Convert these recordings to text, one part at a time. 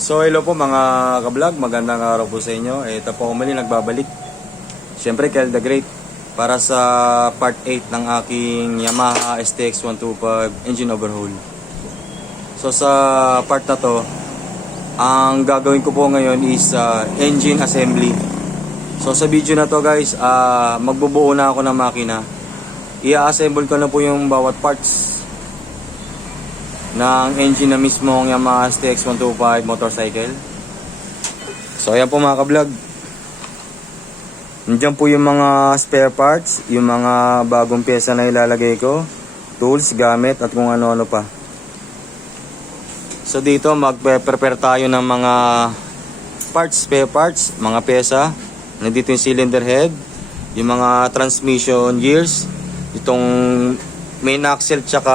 So hello po mga ka-vlog, magandang araw po sa inyo. Ito po muli nagbabalik. Siyempre Kel the Great para sa part 8 ng aking Yamaha STX 125 engine overhaul. So sa part na to, ang gagawin ko po ngayon is engine assembly. So sa video na to guys, magbubuo na ako ng makina. I-assemble ko na po yung bawat parts ng engine na mismo ng Yamaha STX 125 motorcycle. So ayan po mga ka-vlog, nandiyan po yung mga spare parts, yung mga bagong pyesa na ilalagay ko, tools, gamit at kung ano-ano pa. So dito magpe-prepare tayo ng mga parts, spare parts, mga pyesa. Nandito yung cylinder head, yung mga transmission gears, itong main axle tsaka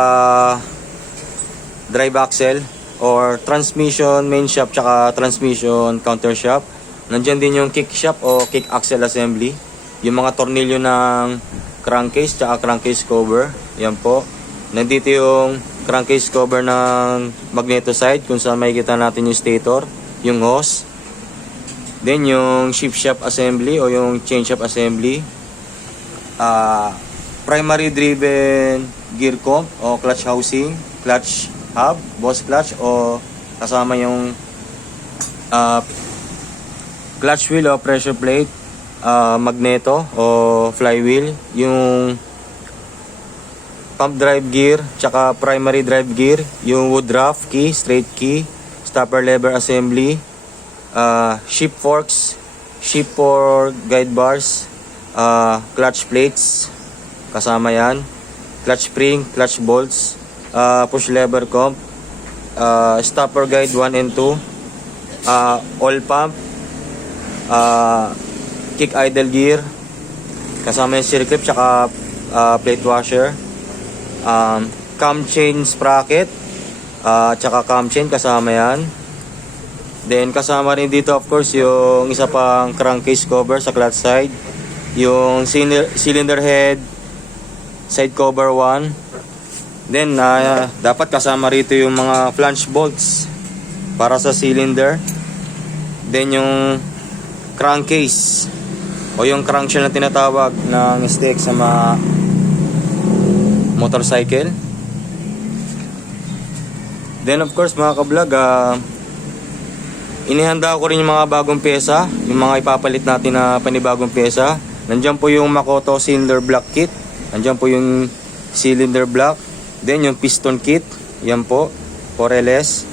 drive axle, or transmission main shaft tsaka transmission counter shaft. Nandiyan din yung kick shaft o kick axle assembly, yung mga tornilyo ng crankcase tsaka crankcase cover. Yan po. Nandito yung crankcase cover ng magneto side kung saan makikita natin yung stator, yung hose. Then yung shift shaft assembly o yung chain shaft assembly, primary driven gear comp o clutch housing, clutch hub, boss clutch o kasama yung clutch wheel o pressure plate, magneto o flywheel, yung pump drive gear tsaka primary drive gear, yung wood raft key, straight key, stopper lever assembly, shift forks, shift for guide bars, clutch plates kasama yan, clutch spring, clutch bolts, push lever comp, stopper guide 1 and 2, oil pump, kick idle gear kasama yung circlip tsaka plate washer, cam chain sprocket tsaka cam chain kasama yan. Then kasama rin dito of course yung isa pang crankcase cover sa clutch side, yung cylinder head side cover 1. Then dapat kasama rito yung mga flange bolts para sa cylinder. Then yung crankcase o yung crankshell na tinatawag ng STX sa mga motorcycle. Then of course mga ka-vlog, inihanda ko rin yung mga bagong pyesa, yung mga ipapalit natin na panibagong pyesa. Nandiyan po yung Makoto cylinder block kit, nandiyan po yung cylinder block. Then yung piston kit, yan po, 4LS.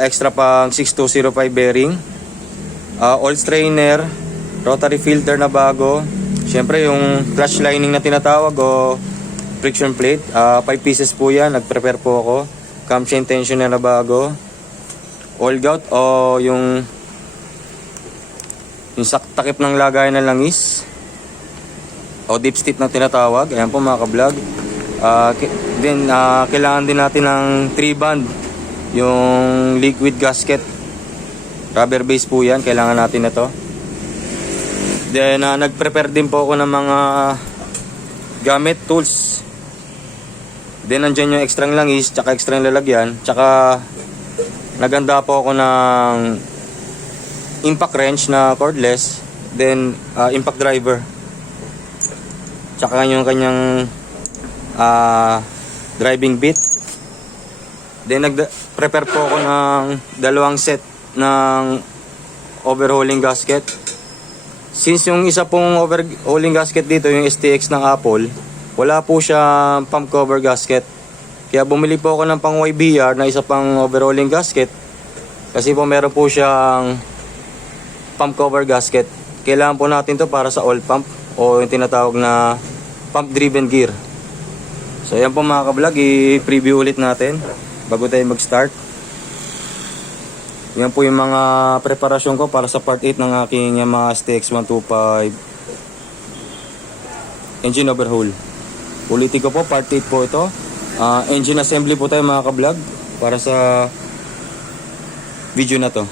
Extra pang 6205 bearing. Oil strainer, rotary filter na bago. Siyempre yung clutch lining na tinatawag o friction plate, 5 pieces po yan, nag-prepare po ako. Cam chain tensioner na bago. Oil gouge o yung takip ng lagayan ng langis o dipstick na tinatawag. Ayan po mga ka-vlog. Then kailangan din natin ng 3 band, yung liquid gasket, rubber base po yan, kailangan natin ito. Then nag-prepare din po ako ng mga gamit, tools. Then nandyan yung extra langis tsaka extra lalagyan, tsaka naganda po ako ng impact wrench na cordless, then impact driver, tsaka yung kanyang driving bit. Then nag-prepare po ako ng 2 set ng overhauling gasket. Since yung isa pong overhauling gasket dito, yung STX ng Apple, wala po siyang pump cover gasket. Kaya bumili po ako ng pang YBR na isa pang overhauling gasket, kasi po meron po siyang pump cover gasket. Kailangan po natin to para sa oil pump o yung tinatawag na pump driven gear. So ayan po mga ka-vlog, i-preview ulit natin bago tayo mag-start. Yan po yung mga preparasyon ko para sa part 8 ng aking Yamaha STX 125 engine overhaul. Ulitin ko po, part 8 po ito. Engine assembly po tayo mga ka-vlog para sa video na to.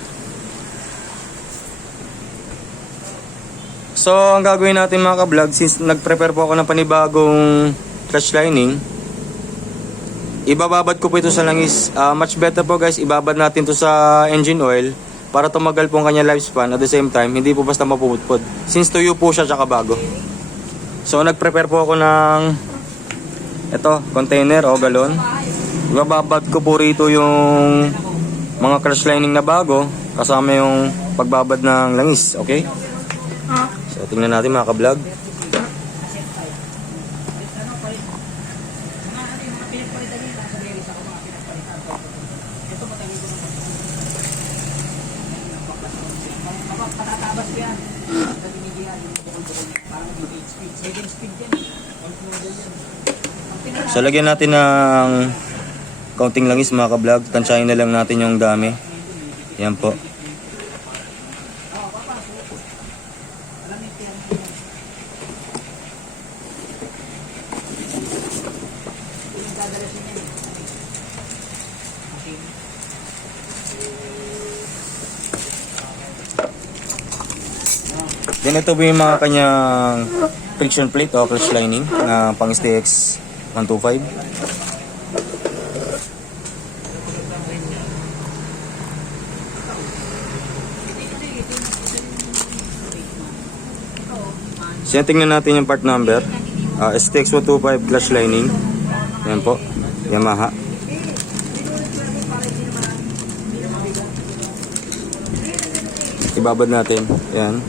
So ang gagawin natin mga ka-vlog, since nag-prepare po ako ng panibagong clutch lining, ibababad ko po ito sa langis. Much better po guys, ibabad natin to sa engine oil para tumagal po ang kanya lifespan. At the same time, hindi po basta mapupudpud. Since tuyo po siya tsaka bago. So nag-prepare po ako ng ito, container o galon. Ibababad ko po rito yung mga crush lining na bago kasama yung pagbabad ng langis. Okay? So tingnan natin mga ka-vlog. So lagyan natin ng kaunting langis mga ka-vlog. Tansyahin na lang natin yung dami. Yan po. Then ito po yung mga kanyang friction plate o clutch lining na pang STX 125. So yan, tingnan natin yung part number. STX 125 clutch lining. Yan po, Yamaha. Ibabad natin. Yan.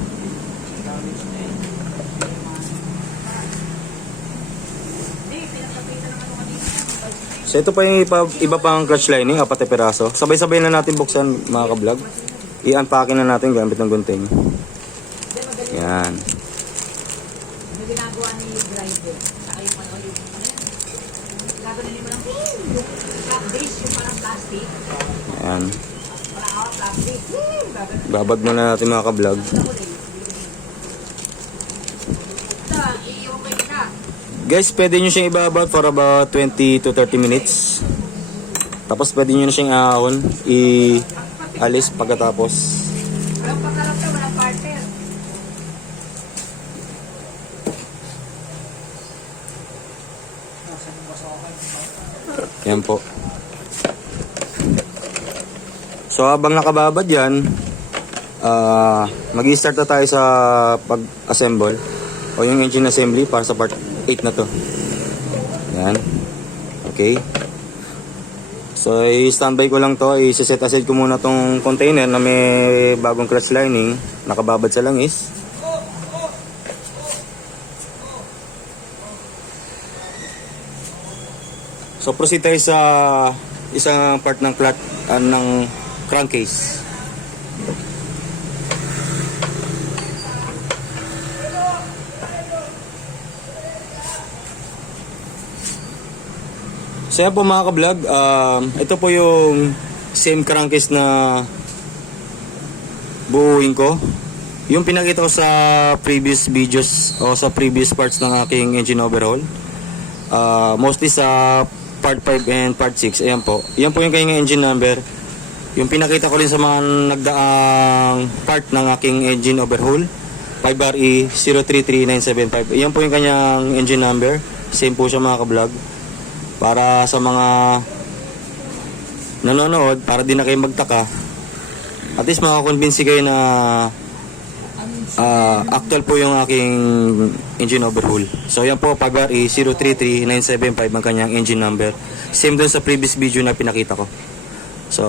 So ito pa yung iba pang clutch lining, 4 na piraso. Sabay-sabay na natin buksan mga ka-vlog. I-unpacking na natin gamit ng gunting. Yan. Ginagawa ni driver. Saka yung ano yung gagawin mo lang yung flat base, yung parang plastic. Yan. Parang plastic. Babad muna natin mga ka-vlog. Guys, pwede nyo siyang ibabad for about 20 to 30 minutes. Tapos pwede nyo na siyang ahon, i-alis pagkatapos. Walang pagkarap na, walang partner. Yan po. So habang nakababad yan, mag-i-start na tayo sa pag-assemble o yung engine assembly para sa part 8 na to. Yan. Okay. So i-standby ko lang to. I-set aside ko muna tong container na may bagong clutch lining, nakababad sa langis. So proceed tayo sa isang part ng clutch ng crankcase. So yan po mga ka-vlog, ito po yung same crankcase na buuin ko. Yung pinakita ko sa previous videos o sa previous parts ng aking engine overhaul. Mostly sa part 5 and part 6. Ayan po. Yan po yung kanyang engine number. Yung pinakita ko rin sa mga nagdaang part ng aking engine overhaul. 5RE 033975. Yan po yung kanyang engine number. Same po siya mga ka-vlog. Para sa mga nanonood, para din na kayo magtaka. At least makakonvince kayo na actual po yung aking engine overhaul. So yan po, 5RE 033975 ang kanyang engine number. Same dun sa previous video na pinakita ko. So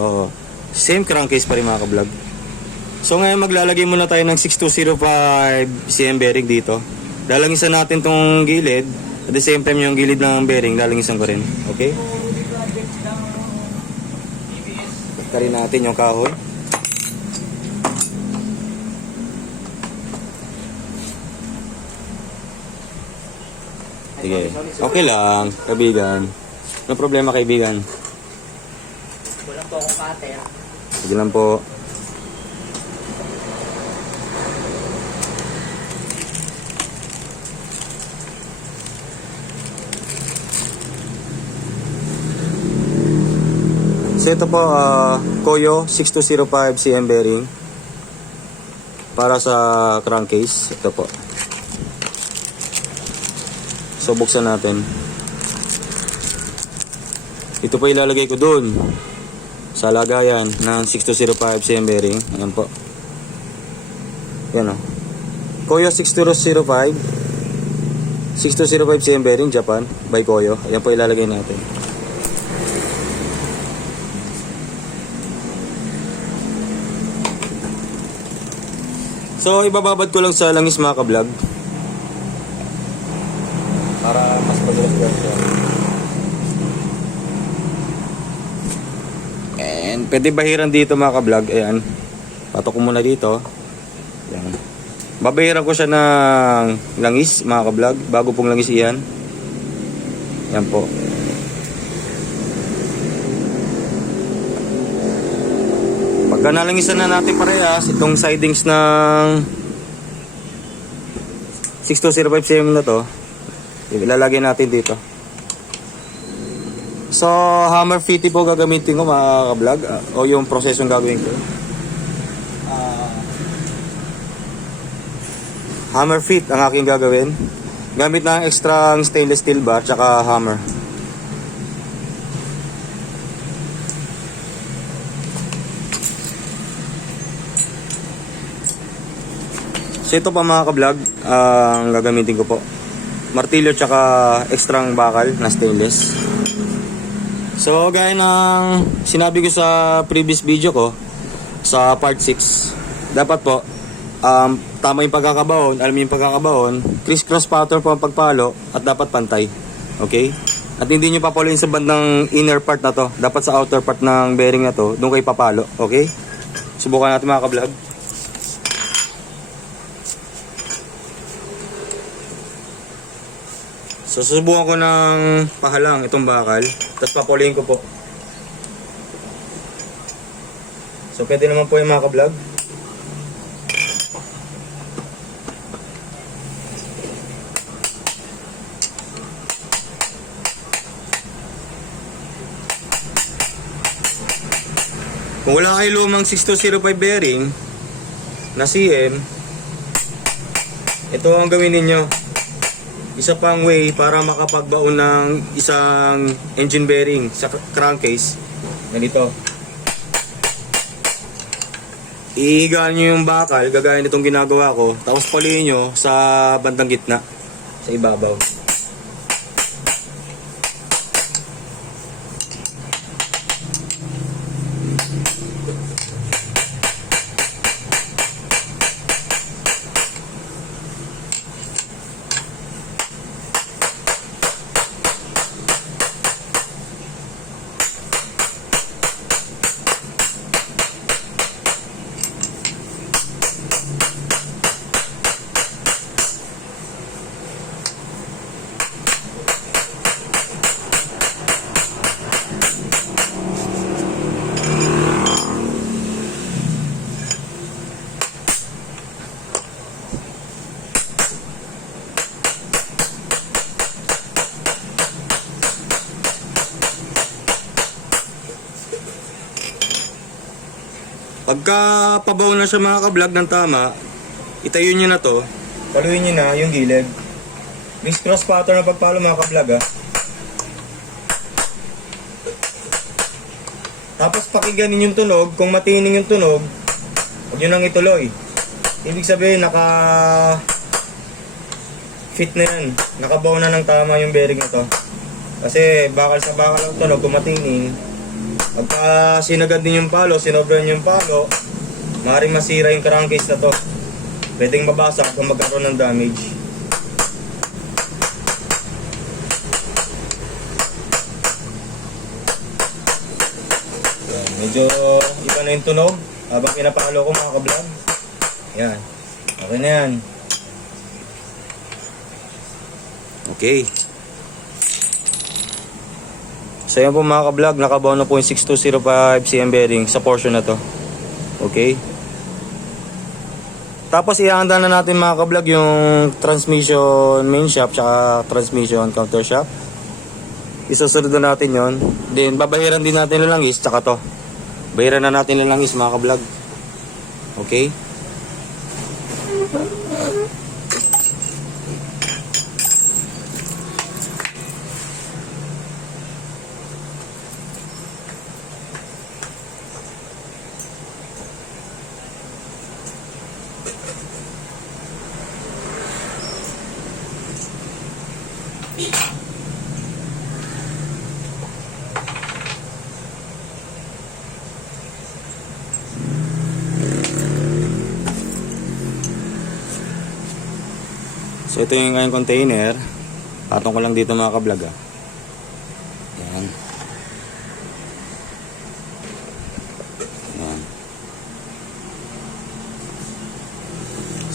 same crankcase pa rin mga ka-vlog. So ngayon maglalagay muna tayo ng 6205 cm bearing dito. Dalangisan natin tong gilid. At the same time yung gilid ng bearing dalangisan ko rin. Okay? Tarin natin yung kahoy. Sige. Okay lang, kaibigan. Ano problema, kaibigan? Walang po akong cutter. Sige lang po. So ito po, Koyo 6205 cm bearing para sa crankcase. Ito po. So buksan natin. Ito po ilalagay ko dun sa lagayan ng 6205 CM bearing. Ayan po. Yan o. Koyo 6205 6205 CM bearing Japan by Koyo. Ayan po ilalagay natin. So ibababad ko lang sa langis mga ka-vlog para mas madulas siya. And pwede bahiran dito mga ka-vlog. Ayan. Patok ko muna dito. Ayan. Babahiran ko siya ng langis mga ka-vlog. Bago pong langis iyan. Ayan po. Pagka nalangisan na natin parehas itong sidings ng 6205 cm na to, ilalagay natin dito. So hammer fitty po gagamitin ko mga ka-vlog, o yung prosesong gagawin ko. Hammer fit ang aking gagawin gamit ng extra stainless steel bar tsaka hammer. So ito pa mga ka-vlog, ang gagamitin ko po, martilyo tsaka extrang bakal na stainless. So gaya ng sinabi ko sa previous video ko sa part 6, dapat po tama yung pagkakabaon, alam yung pagkakabaon, criss-cross pattern po ang pagpalo at dapat pantay. Okay? At hindi nyo papaluin sa bandang inner part na to, dapat sa outer part ng bearing na to, doon kayo papalo. Okay? Subukan natin mga ka-vlog. So susubukan ko ng pahalang itong bakal, tapos papuliin ko po. So pwede naman po yung mga ka-vlog. Kung wala kayo lumang 6205 bearing na CM, ito ang gawin ninyo. Isa pang way para makapagbaon ng isang engine bearing sa crankcase. Ganito. Ihigaan nyo yung bakal, gagaya nitong ginagawa ko, tapos paluin nyo sa bandang gitna, sa ibabaw. Pagka pabaw na siya mga ka-vlog ng tama, itayo nyo na to, paluin nyo na yung gilid. Criss cross pattern na pagpalo mga ka-vlog ha. Tapos pakiganin yung tunog, kung matining yung tunog, huwag nyo nang ituloy. Ibig sabihin naka fit na yan, nakabaw na ng tama yung bearing na to. Kasi bakal sa bakal ang tunog, kung matining, pagka sinagad din yung palo, sinobran yung palo, maaaring masira yung crankcase na to. Pwedeng mabasag kung magkaroon ng damage. Yan, medyo iba na yung tunog habang pinapalo ko mga ka-vlog. Yan, okay na yan. Okay. So yan po mga ka-vlog, nakabaon na po yung 6205 CM bearing sa portion na to. Okay. Tapos ihanda na natin mga ka-vlog yung transmission main shaft tsaka transmission counter shaft. Isusunod na natin yon. Then babahiran din natin ng langis tsaka to. Bahiran na natin ng langis mga ka-vlog. Okay. So ito yung kanyang container. Patong ko lang dito mga ka-vlog ah. Yan. Yan.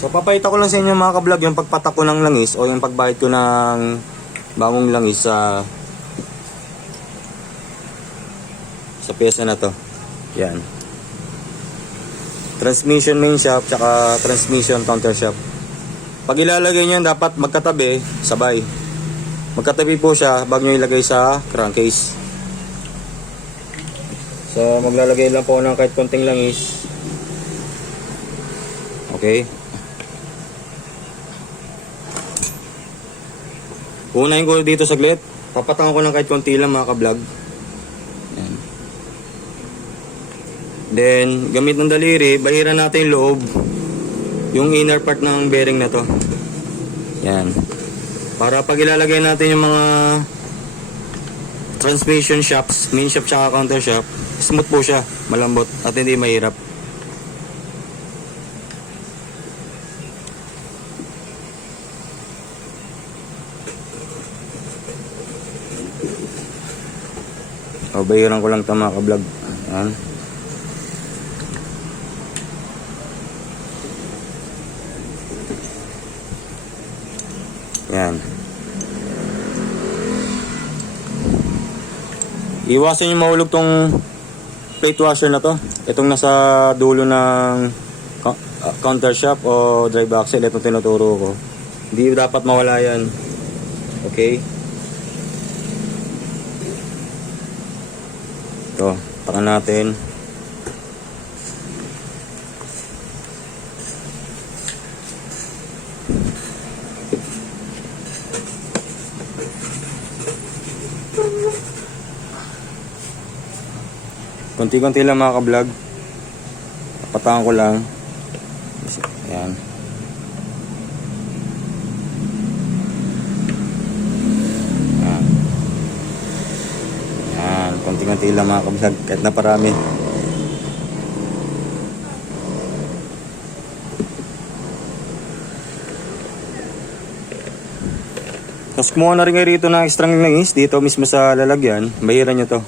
So papakita ko lang sa inyo mga ka-vlog yung pagpatak ko ng langis o yung pagbahid ko ng bagong langis sa pyesa na to. Yan. Transmission main shaft tsaka transmission counter shaft. Pag ilalagay nyo dapat magkatabi, sabay. Magkatabi po siya bago nyo ilagay sa crankcase. So maglalagay lang po ng kahit konting langis. Okay. Unahin ko dito saglit. Papatangan ko ng kahit konti lang mga ka-vlog. Yan. Then gamit ng daliri, bahiran natin yung loob. Yung inner part ng bearing na to. Yan. Para pag ilalagay natin yung mga transmission shafts, main shaft tsaka counter shaft, smooth po siya, malambot at hindi mahirap. O, bahiran ko lang ito mga ka-vlog. Yan. Yan. Iwasan yung mahulog tong plate washer na to. Itong nasa dulo ng counter shaft o drive axle. Itong tinuturo ko. Hindi dapat mawala yan. Okay. Ito. Takan natin. Konti-konti lang mga ka-vlog. Patangan ko lang. Ayan. Ayan. Ayan. Konti-konti lang mga ka-vlog. Kahit na parami. Tapos kumuha na rin kayo rito ng extra langis. Dito mismo sa lalagyan. Bahiran nyo to.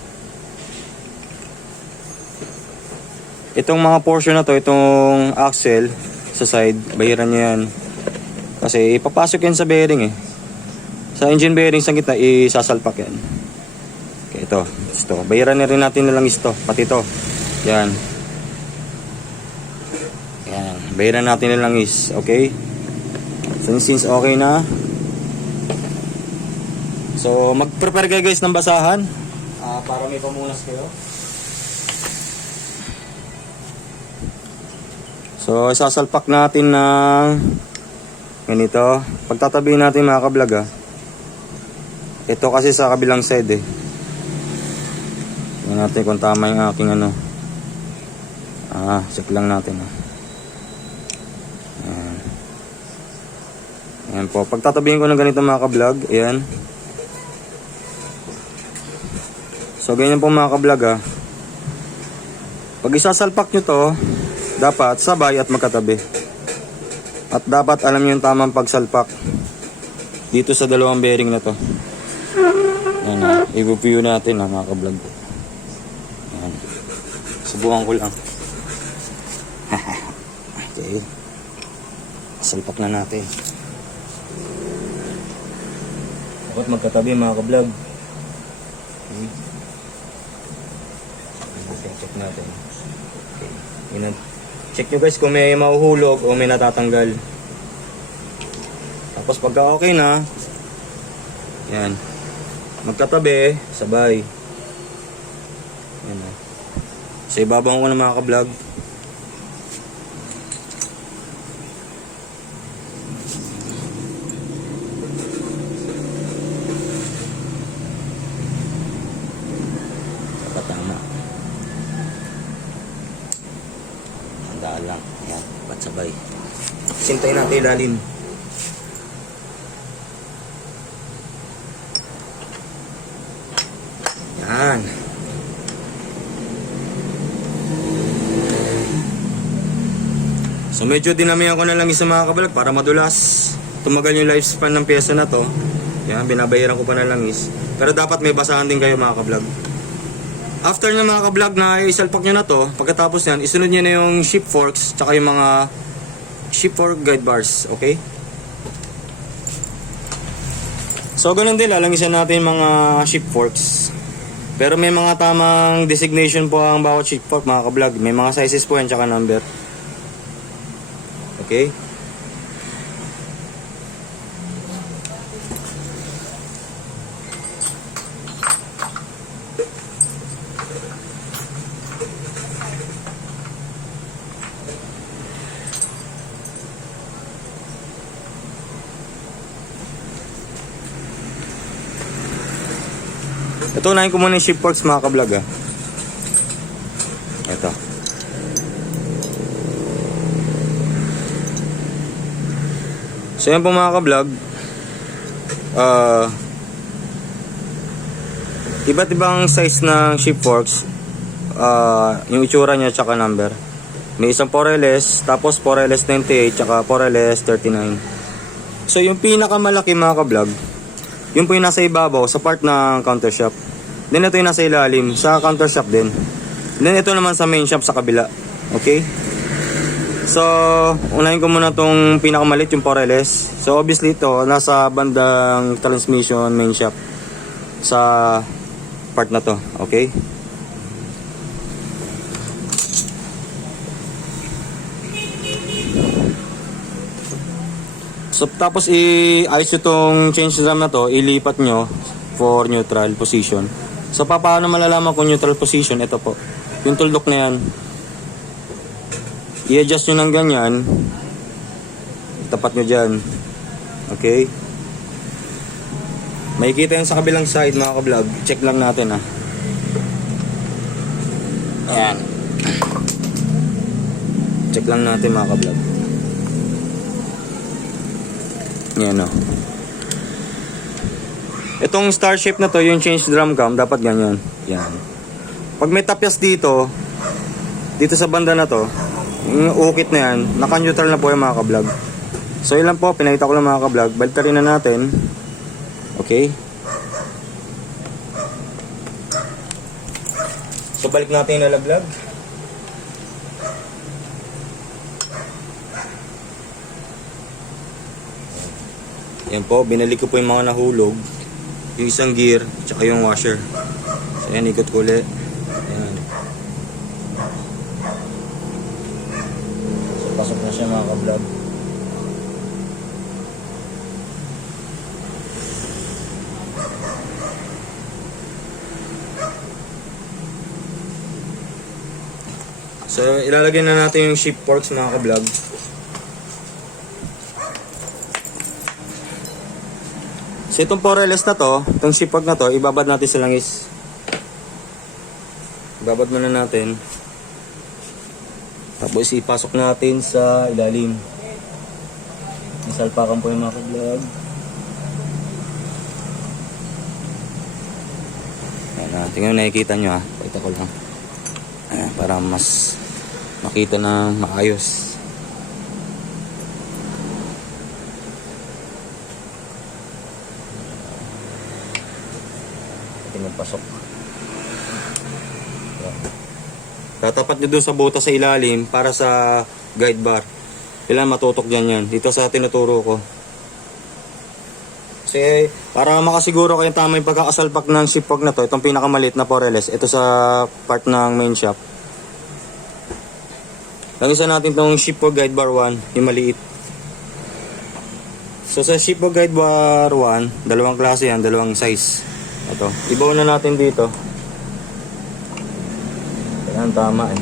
Itong mga portion na to, itong axle sa side, bahiran nyo yan. Kasi ipapasok yan sa bearing eh. Sa engine bearing sa gitna, isasalpak yan. Okay, ito. Bahiran na rin natin na langis to. Pati to. Yan. Yan. Bahiran natin na langis. Okay? So since okay na. So mag-prepare kayo guys ng basahan. Para may pamunas kayo. So, isasalpak natin ng ganito. Pagtatabi natin mga ka-vlog Ito kasi sa kabilang side eh. Tingnan natin kung tama yung aking ano. Check lang natin Ayan. Ayan po. Pagtatabihin ko ng ganito mga ka-vlog. Ayan. So, ganyan po mga ka-vlog Pag isasalpak nyo to, dapat sabay at magkatabi. At dapat alam niyo yung tamang pagsalpak dito sa dalawang bearing na to. Yan i-review natin mga ka-vlog. Yan. Subukan ko lang. Okay. Salpak na natin. Dapat magkatabi mga ka-vlog. Okay. Check natin. Okay. Yan. Check nyo guys kung may mahuhulog o may natatanggal. Tapos pagka okay na, yan, magkatabi, sabay. Yan sa ibabaw ko na mga ka-vlog. Tama. Handaan lang. Ayan, patsabay. Sintayin natin ilalim. Yan. So medyo dinamihan ko na lang isa mga kabalag para madulas. Tumagal yung lifespan ng pyesa na to. Yan, binabayaran ko pa na langis. Pero dapat may basahan din kayo mga kablog. After na mga kablog na isalpak nyo na to, pagkatapos yan, isunod nyo na yung ship forks tsaka yung mga ship fork guide bars. Okay? So ganun din, lalangisan natin mga ship forks. Pero may mga tamang designation po ang bawat ship fork mga kablog. May mga sizes po yan tsaka number. Okay? Ito, unahin ko muna yung ship forks mga kablog ah. Ito. So yan po mga kablog. Iba't ibang size ng ship forks. Yung itsura niya tsaka number. May isang 4LS, tapos 4LS 98, tsaka 4LS 39. So yung pinakamalaki mga kablog, yun po yung nasa ibabaw sa part ng counter shop. Then ito yung nasa ilalim sa counter shop din. Then ito naman sa main shop sa kabila. Okay? So, unahin ko muna tong pinakamalit yung 4LS. So obviously ito nasa bandang transmission main shop sa part na to. Okay? So tapos i-ayos nyo tong change drum na to, ilipat nyo for neutral position. So paano malalaman kung neutral position? Ito po, yung tuldok na yan, i-adjust nyo ng ganyan, tapat nyo dyan. Okay? Makikita yan sa kabilang side mga ka-vlog. Check lang natin ah. Ayan. Check lang natin mga ka-vlog. Yan o. Itong star shape na to, yung change drum cam, dapat ganyan. Yan. Pag may tapyas dito sa banda na to, yung ukit na yan, naka-neutral na po yung mga ka-vlog. So yun lang po, pinakita ko lang mga ka-vlog. Baltarin na natin. Okay. So balik natin yung nalaglag. Yan po, binalik ko po yung mga nahulog. Yung isang gear, tsaka yung washer. So yan, ikot ko ulit. Ayan. So pasok na siya mga ka-vlog. So ilalagay na natin yung ship forks mga ka-vlog. So itong 4LS na to, itong ship fork na to, ibabad natin sa langis. Ibabad muna natin. Tapos ipasok natin sa ilalim. Isalpakan po yung mga ka-vlog. Ayan na, tingnan nakikita nyo ha. Pakita ko lang. Ayan, para mas makita na maayos. Pasok. Tatapat nyo doon sa buta sa ilalim para sa guide bar. Kailangan matutok dyan yan. Dito sa tinuturo ko. Kasi para makasiguro kayong tama yung pagkakasalpak ng ship fork na to, itong pinakamalit na 4LS, ito sa part ng main shop. Langisan natin itong ship fork guide bar 1, yung maliit. So sa ship fork guide bar 1, dalawang klase yan, dalawang size. Ito, ibaw na natin dito. Ayan, tama eh.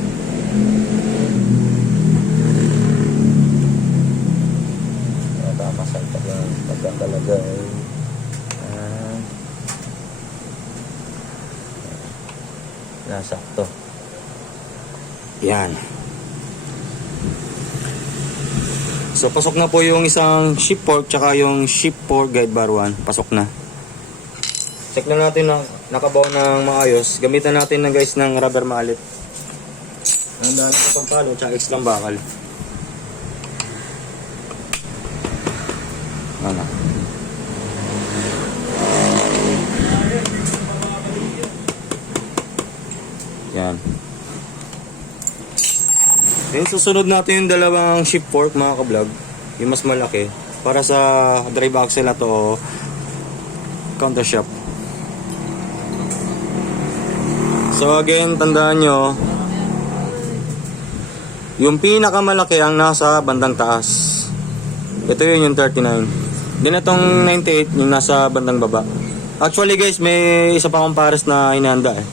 Ayan, tama sa pagka talaga eh. Nasakto. Yan. So pasok na po yung isang ship fork tsaka yung ship fork guide bar 1. Pasok na. Check na natin na nakabaw ng maayos, gamitan natin na guys ng rubber mallet. Ang dahil sa pagpalo, tsaka extra bakal. Ano? Yan. Then susunod natin yung dalawang shift fork mga ka-vlog. Yung mas malaki. Para sa drive axle na to o counter shaft. So again, tandaan nyo, yung pinakamalaki ang nasa bandang taas. Ito yun yung 39. Then itong 98 yung nasa bandang baba. Actually guys, may isa pa akong pares na hinanda eh.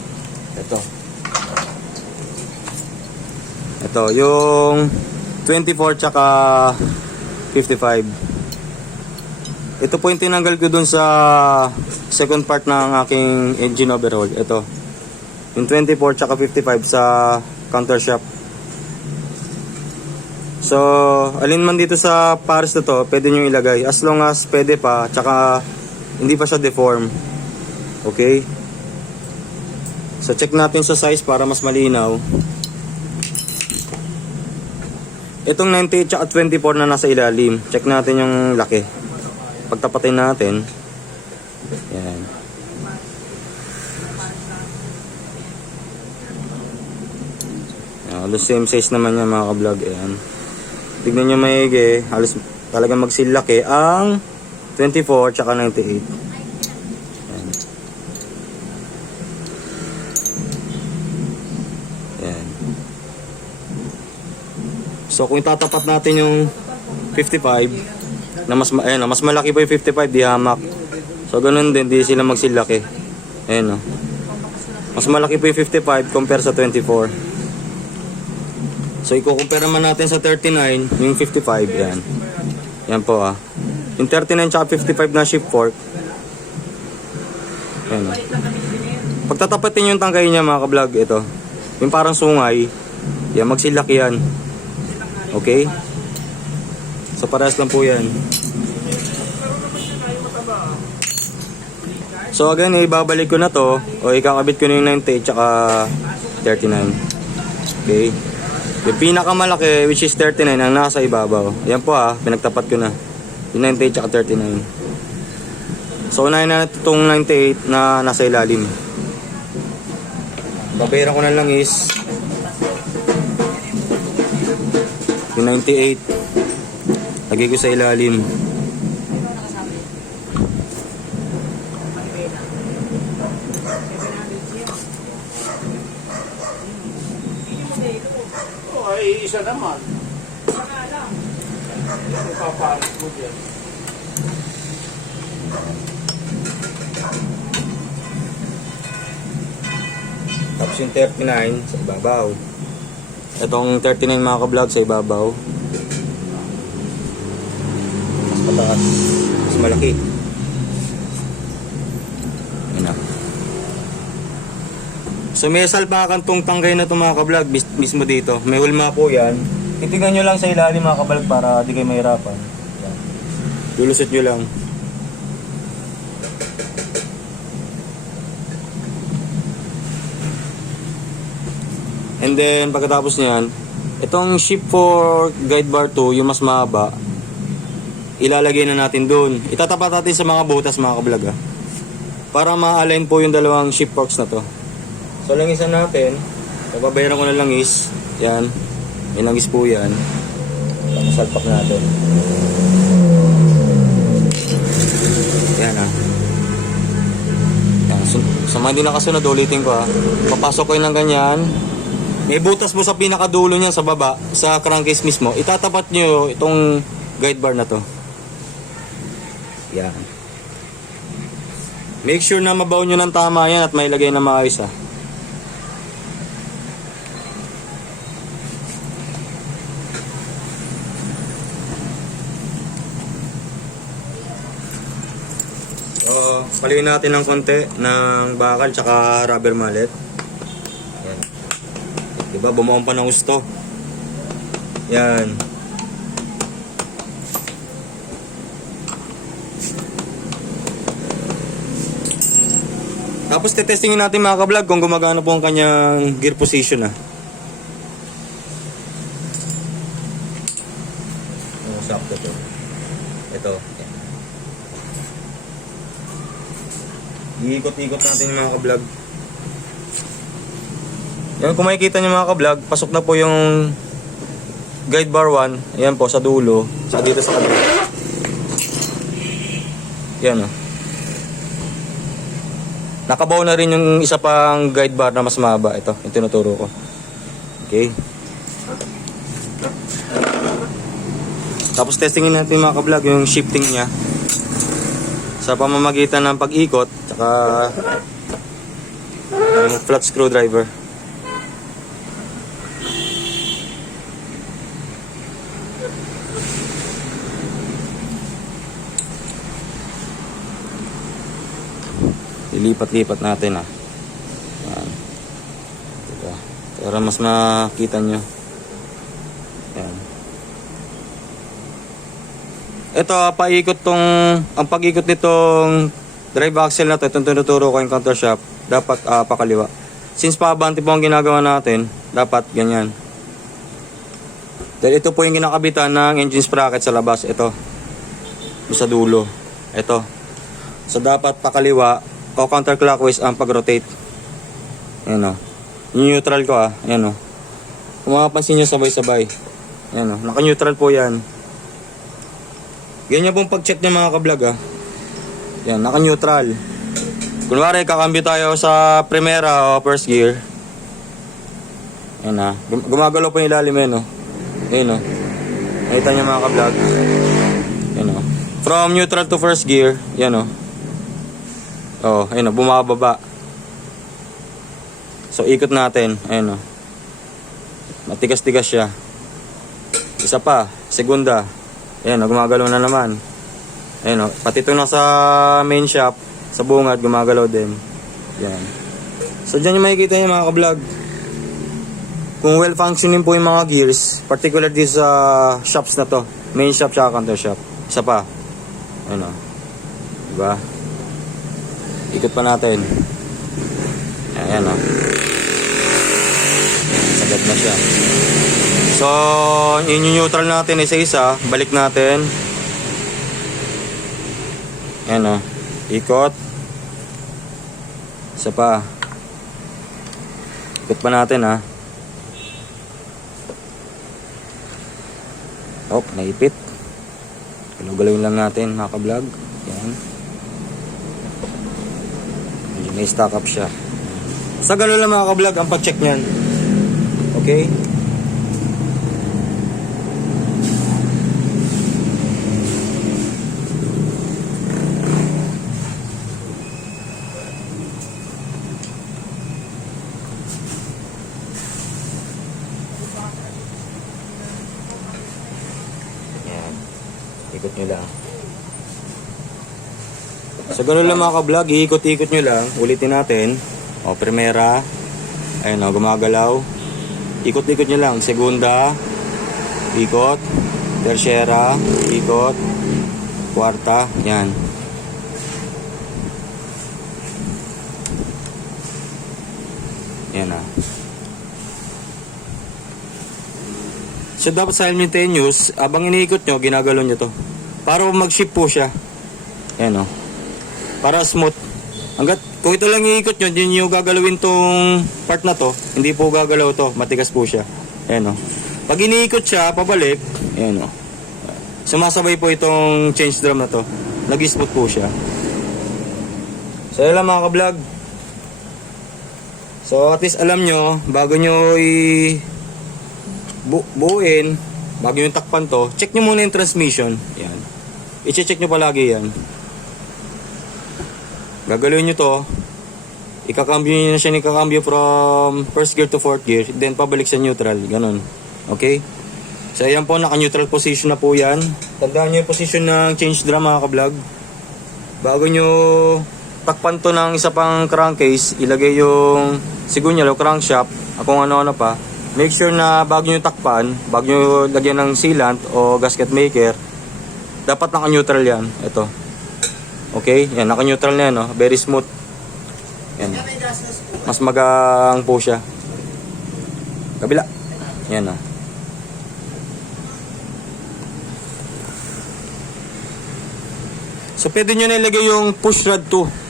Ito yung 24 tsaka 55. Ito po yung tinanggal ko dun sa second part ng aking engine overhaul. Ito yung 24 tsaka 55 sa counter shaft. So alin man dito sa pares na to pwede nyo ilagay as long as pwede pa tsaka hindi pa siya deform. Okay, so check natin sa size para mas malinaw. Itong 98 tsaka 24 na nasa ilalim, check natin yung laki. Pagtapatin natin, yan. Halos same size naman yan mga ka-vlog. Ayan. Tignan nyo maigi, halos talagang magsilaki ang 24 tsaka 98. Ayan. Ayan. So kung tatapat natin yung 55 na mas malaki pa yung 55, di hamak. So ganun din, di sila magsilaki. Ayan o. Mas malaki pa yung 55 compare sa 24. So i-compare naman natin sa 39 yung 55. Yan. Yan po ah. Yung 39 tsaka 55 na shift fork. Yan o. Pagtatapatin yung tangkay niya mga ka-vlog, ito. Yung parang sungay. Yan, magsilaki yan. Okay? So parehas lang po yan. So again, ibabalik ko na to o ikakabit ko na yung 98 tsaka 39. Okay? Yung pinakamalaki which is 39 ang nasa ibabaw. Yan po pinagtapat ko na. Yung 98 tsaka 39. So unahin na itong 98 na nasa ilalim. Babayaran ko na lang is yung 98 lagay ko sa ilalim. Ay, isa naman. Ipapalit mo yan. Tapos yung 39 sa ibabaw. Itong 39 mga ka-vlog sa ibabaw. Mas pataas. Mas malaki. Yan na. So may salpakan tong tangkay na itong mga ka-vlog mismo dito. May hulma po yan. Titignan nyo lang sa ilalim mga ka-vlog para di kayo mahirapan. Yan. Lulusot nyo lang. And then pagkatapos niyan, itong shift for guide bar 2, yung mas mahaba, ilalagay na natin doon. Itatapat natin sa mga butas mga ka-vlog para ma-align po yung dalawang shift forks na to. So langisan natin, pababayaran ko na langis. Yan, may langis po yan. Tapos salpak natin. Yan Yan. So, sa mga hindi nakasunod, ulitin ko papasok ko yun ng ganyan. May butas mo sa pinakadulo niyan sa baba, sa crankcase mismo. Itatapat nyo itong guide bar na to. Yan. Make sure na mabaw nyo ng tama yan at may lagay na maayos So, paluin natin ng konti ng bakal tsaka rubber mallet. Diba, bumuong pa ng gusto. Yan. Tapos tetestingin natin mga ka-vlog kung gumagana po ang kanyang gear position ah. Oh, sakto to. Ito. Iikot-ikot natin yung mga ka-vlog. Yan, kung makikita nyo mga ka-vlog, pasok na po yung guide bar 1. Ayan po, sa dulo. Sa dito sa kabila. Yan o. Nakabaw na rin yung isa pang guide bar na mas mahaba. Ito, yung tinuturo ko. Okay. Tapos testingin natin mga ka-vlog yung shifting niya. Sa pamamagitan ng pag-ikot, tsaka yung flat screwdriver. Ilipat-lipat natin ah. Yan. Diba? Para mas makita nyo. Yan. Ito, paikot tong, ang pag-ikot nitong drive axle na to, itong tinuturo ko yung counter shaft, dapat pakaliwa. Since paabante po ang ginagawa natin, dapat ganyan. Dahil ito po yung kinakabitan ng engine sprocket sa labas. Ito. Sa dulo. Ito. So dapat pakaliwa o counterclockwise ang pag-rotate. Ayan o. Neutral ko ah. Ayan o. Kung makapansin nyo sabay-sabay. Ayan o. Naka-neutral po yan. Ganyan pong pag-check ng mga ka-vlog ah. Yan, naka-neutral. Kunwari, kakambyo tayo sa primera o first gear. Ayan ah. Gumagalaw po yung ilalim yan o. Ayan o. Nakita nyo mga ka-vlog. Ayan o. From neutral to first gear. Yan o. Oh, ayun o, bumababa. So, ikot natin. Ayun o. Matigas-tigas siya. Isa pa, segunda. Ayun o, gumagalaw na naman. Ayun o, pati ito na sa main shaft, sa bungad, gumagalaw din. Yan. So, dyan yung makikita nyo mga ka-vlog. Kung well functioning po yung mga gears, particular dito sa shafts na to. Main shaft, saka counter shaft. Isa pa. Ayun o. Diba? Ikot pa natin. Ayan o. Sagad na siya. So, yun yung neutral natin isa-isa. Balik natin. Ayan o. Ikot. Isa pa. Ikot pa natin ha. Oh, naipit. Galaw-galawin lang natin mga ka-vlog. Ayan. May stock up siya. Sa gano'n lang mga ka-vlog ang pag-check niyan. Okay? Yan. Ikot nyo lang. So gano'n lang mga ka-vlog, iikot-ikot nyo lang. Ulitin natin. O, primera. Ayun o, gumagalaw. Ikot-ikot nyo lang. Segunda. Ikot. Tersyera. Ikot. Kwarta. Yan. Yan na. So dapat simultaneous, abang iniikot nyo, ginagalaw nyo to. Para mag-shift po siya. Yan o. Para smooth. Hanggat, kung ito lang iikot nyo, hindi nyo gagalawin tong part na to. Hindi po gagalaw to. Matigas po siya. Ayan o. Pag iniikot siya, pabalik. Ayan o. Sumasabay po itong change drum na to. Nag-smooth po siya. So, yun lang mga ka-vlog. So, at least alam nyo, bago nyo buuin, bago nyo takpan to, check nyo muna yung transmission. Ayan. I-check nyo palagi yan. Gagalawin nyo to, ikakambyo nyo na siya ni kakambyo from first gear to fourth gear, then pabalik sa neutral, ganun. Okay? So ayan po, naka-neutral position na po yan. Tandaan nyo yung position ng change drum mga ka-vlog. Bago nyo takpan to ng isa pang crankcase, ilagay yung sigunyal o crankshaft, kung ano-ano pa. Make sure na bago nyo takpan, bago nyo lagyan ng sealant o gasket maker, dapat naka-neutral yan. Ito. Okay, yan, naka-neutral na yan, no? Very smooth. Yan. Mas magang po siya. Kabila. Yan oh. So pwede nyo na ilagay yung push rod 2.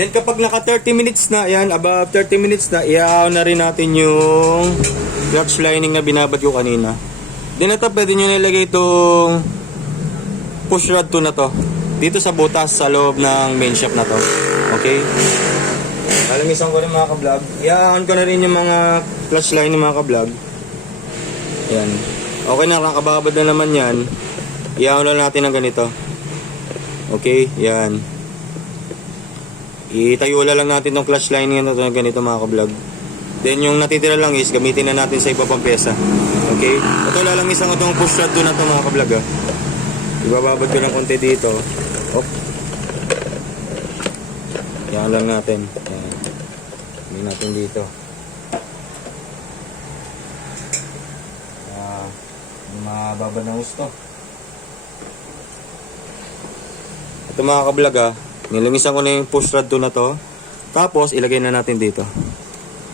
Then kapag naka 30 minutes na, yan, above 30 minutes na, iahaw na rin natin yung clutch lining na binabad ko kanina. Then ito, pwede nyo nilagay itong push rod 2 na to. Dito sa butas, sa loob ng main shaft na to. Okay? Lalamisan ko rin mga ka-vlog. Iahawan ko na rin yung mga clutch lining mga ka-vlog. Yan. Okay na, nakababad na naman yan. Iahaw na natin ng ganito. Okay? Yan. Itayo lang natin tong clutch lining na ganito mga ka-vlog. Then yung natitira lang is gamitin na natin sa iba pang pyesa. Okay? Ito lalangisan ko tong push rod 2 na to mga ka-vlog. Ibababad ko ng konti dito. Op. Yan lang natin. Yan. Gamitin natin dito. Mababad ng gusto. Ito mga ka-vlog nilamisan ko na yung push rod 2 na to. Tapos, ilagay na natin dito.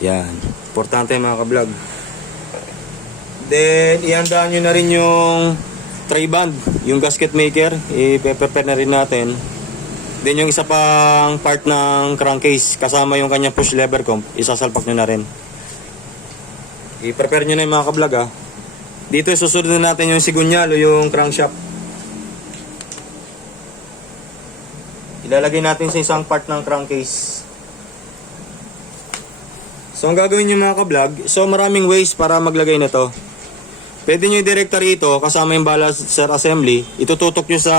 Yan. Importante mga ka-vlog. Then, ihandaan nyo na rin yung tray band. Yung gasket maker. I-prepare na rin natin. Then, yung isa pang part ng crankcase. Kasama yung kanyang push lever comp. Isasalpak nyo na rin. I-prepare nyo na yung mga ka-vlog Dito, susunod na natin yung sigunyal o yung crankshaft. Ilalagay natin sa isang part ng crankcase. So, ang gagawin nyo mga ka-vlog, so maraming ways para maglagay na to. Pwede nyo i-directa rito, kasama yung balancer assembly. Itututok nyo sa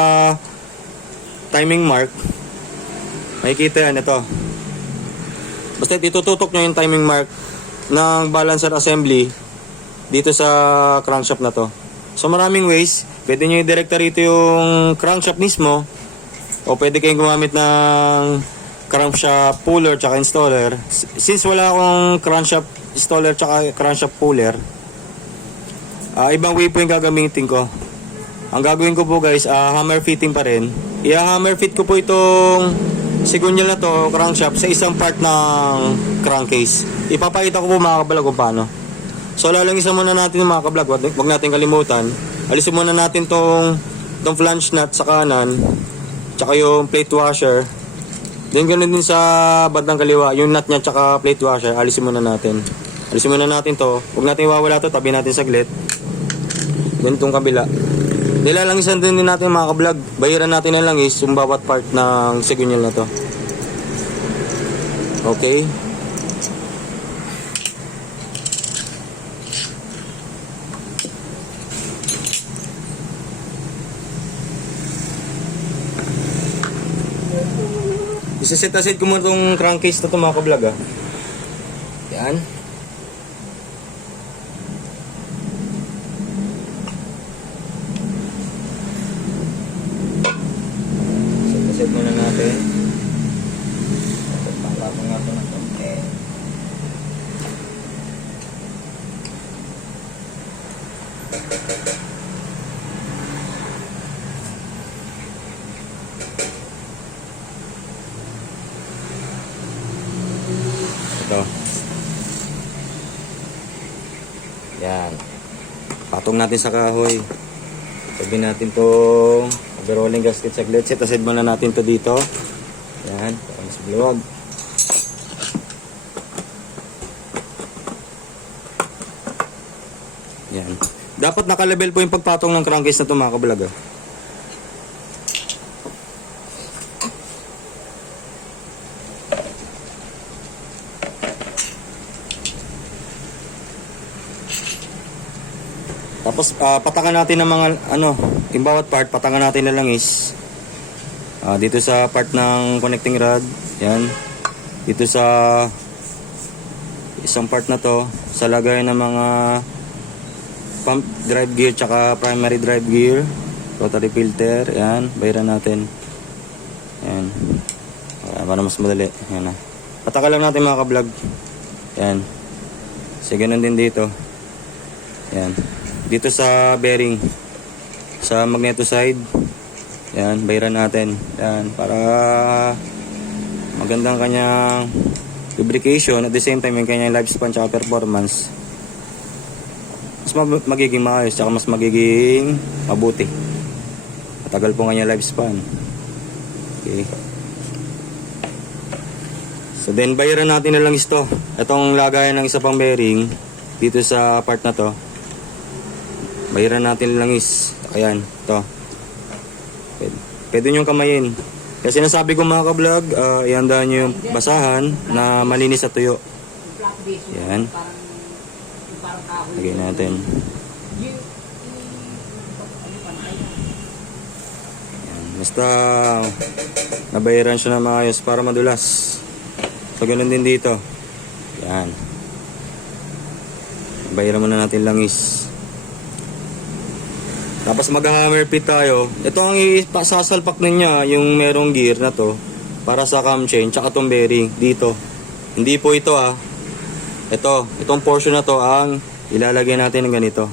timing mark. Makikita yan, ito. Basta itututok nyo yung timing mark ng balancer assembly dito sa crankshaft na to. So, maraming ways. Pwede nyo i-directa rito yung crankshaft mismo. O pwede kayong gumamit ng crankshaft puller tsaka installer. Since wala akong crankshaft installer tsaka crankshaft puller, ibang way po yung gagamitin ko. Ang gagawin ko po guys, hammer fitting pa rin. I-hammer fit ko po itong sigunyal na to, crankshaft, sa isang part ng crankcase. Ipapakita ko po mga ka-vlog kung paano. So lalangisan muna natin yung mga ka-vlog. Huwag natin kalimutan. Alisin muna natin tong flange nut sa kanan. Tsaka yung plate washer. Then ganun din sa bandang kaliwa. Yung nut niya tsaka plate washer. Alisin muna natin. Alisin muna natin to. Huwag natin iwawala to. Tabi natin saglit. Then itong kabila. Nilalangisan din natin mga ka-vlog. Bahiran natin na langis yung bawat part ng sigunyal na to. Okay. Isiset-aset ko muna itong crankcase na ito mga ka-vlog Yan. Set muna natin. Pangkapang nga ito na ito. Ito. Yan. Patong natin sa kahoy. Sabihin natin itong overhauling gasket saglit. Set muna natin to dito. Yan. Para sa maluwag. Yan. Dapat nakalabel po yung pagpatong ng crankcase na ito mga ka-vlog Tapos patakan natin ng mga yung bawat part, patakan natin na langis. Dito sa part ng connecting rod, yan. Dito sa isang part na to, sa lagay ng mga pump drive gear tsaka primary drive gear, rotary filter, yan, bayaran natin. Yan. Para mas madali, yan Patakan lang natin mga ka-vlog. Yan. So ganun din dito. Yan. Dito sa bearing. sa magneto side. Yan, bayaran natin. Yan, para magandang kanyang lubrication at the same time yung kanyang lifespan tsaka performance. Mas magiging maayos tsaka mas magiging mabuti. Matagal po kanyang lifespan. Okay. So then bayaran natin na lang ito. Itong lagayan ng isa pang bearing dito sa part na to. Bayaran natin lang is. Ayan, ito. Pwede nyo kamayin. Kasi sinasabi ko mga ka-vlog, ihanda nyo yung basahan na malinis at tuyo. Yung flat base mo, Yan. yung parang kahoy. Lagay natin. Yung pantay na. Yan. Basta nabayaran siya na maayos para madulas. So ganun din dito. Yan. Bayaran muna natin langis. Tapos mag-hammer fit tayo. Ito ang sasalpak niya yung merong gear na to para sa cam chain tsaka tong bearing dito. Hindi po ito itong portion na to ang ilalagay natin ng ganito.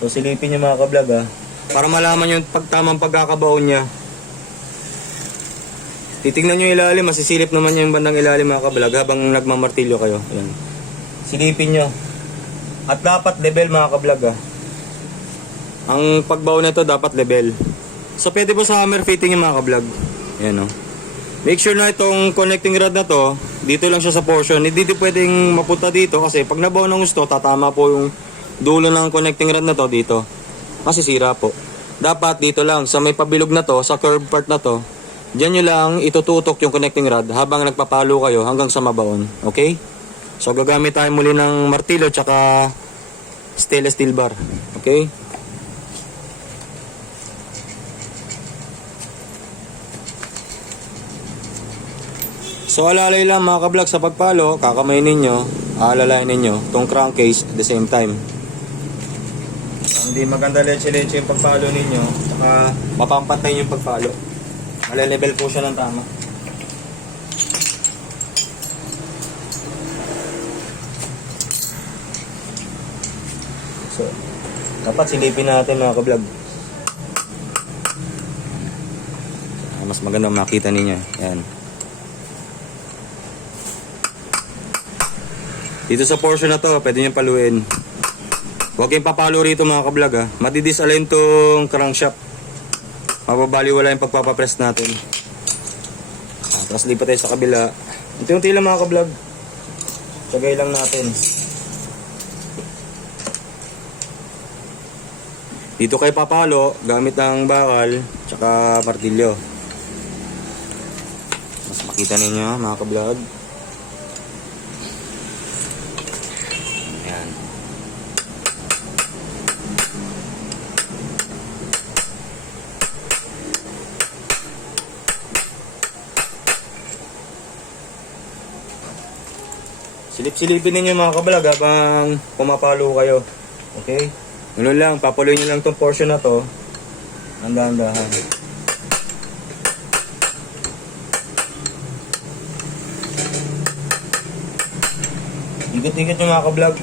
So silipin niyo mga ka-vlog para malaman yung tamang pagkakabaon niya. Titingnan nyo ilalim, masisilip naman yung bandang ilalim mga ka-vlog habang nagmamartilyo kayo. Ayan. Silipin nyo. At dapat level mga ka-vlog Ang pagbaon nito dapat level. So pwede po sa hammer fitting yung mga ka-vlog. Ayan o. Make sure na itong connecting rod na to, dito lang siya sa portion. Hindi pwedeng mapunta dito kasi pag nabaon ng gusto, tatama po yung dulo ng connecting rod na to dito. Masisira po. Dapat dito lang, sa may pabilog na to, sa curved part na to, diyan nyo lang itututok yung connecting rod habang nagpapalo kayo hanggang sa mabaon. Okay? So gagamit tayo muli ng martilyo tsaka stainless steel bar. Okay? So alalay lang mga ka-vlog sa pagpalo, kakamayin ninyo, aalalayin ninyo itong crankcase at the same time. Hindi maganda leche-leche yung pagpalo ninyo, tsaka mapampantay yung pagpalo. Malelevel po siya ng tama. So, dapat silipin natin mga ka-vlog. Mas maganda makita ninyo. Yan. Dito sa portion na to, pwede nyo paluin. Huwag kayong papalo rito mga ka-vlog Madidisalign tong crankshaft. Mababaliwala yung pagpapapress natin. Tapos lipat tayo sa kabila. Unti-unti lang mga ka-vlog. Sagay lang natin. Dito kayo papalo gamit ang bakal tsaka martilyo. Mas makita ninyo mga ka-vlog. Ayan. Silip-silipin ninyo mga ka-vlog habang pumapalo kayo. Okay? Ganun lang, papuloy nyo lang itong portion na to. Handa-handahan. Ikot-ikot yung mga ka-vlog.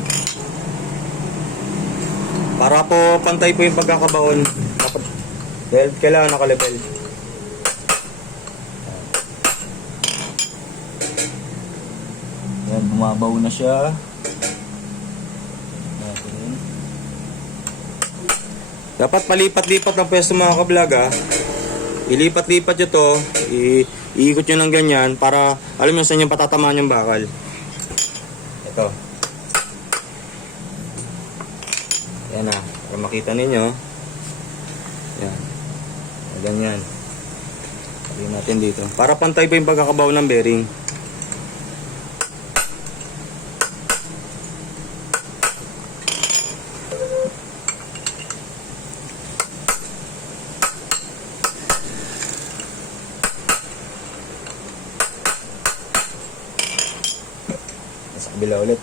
Para po pantay po yung pagkakabaon. Dahil kailangan naka-level. Yan, bumabaw na siya. Dapat palipat-lipat ang pwesto mga ka-vlog Ilipat-lipat nyo to. Iikot nyo ng ganyan para alam nyo saan yung patatamaan yung bakal. Ito. Yan na. Para makita ninyo. Yan. Ganyan. Lagyan natin dito. Para pantay pa yung pagkakabaw ng bearing. Sa kabila ulit.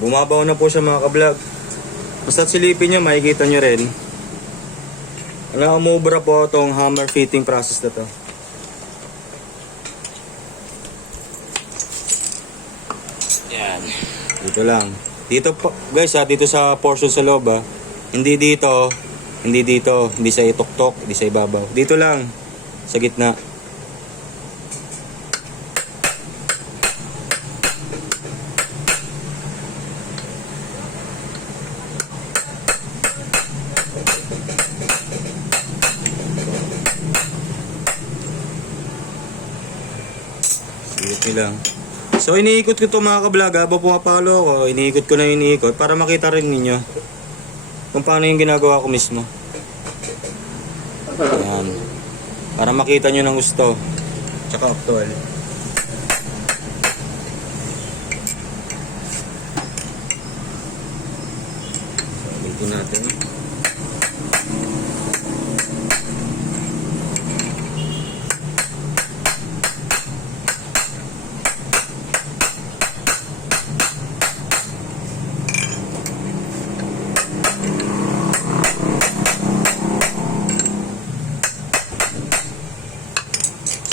Bumabaw na po siya mga ka-vlog. Basta silipin nyo, makikita nyo rin. Umubra po itong hammer fitting process na to. Yan. Dito lang. Dito po, guys dito sa portion sa loob Hindi dito, hindi sa itok-tok, hindi sa ibabaw. Dito lang, sa gitna. Sige lang. So iniikot ko to mga ka-vlog habang pumapalo ako, iniikot ko na iniikot para makita rin ninyo kung paano yung ginagawa ko mismo. Ayan. Para makita nyo ng gusto. Tsaka actual. So, dito natin.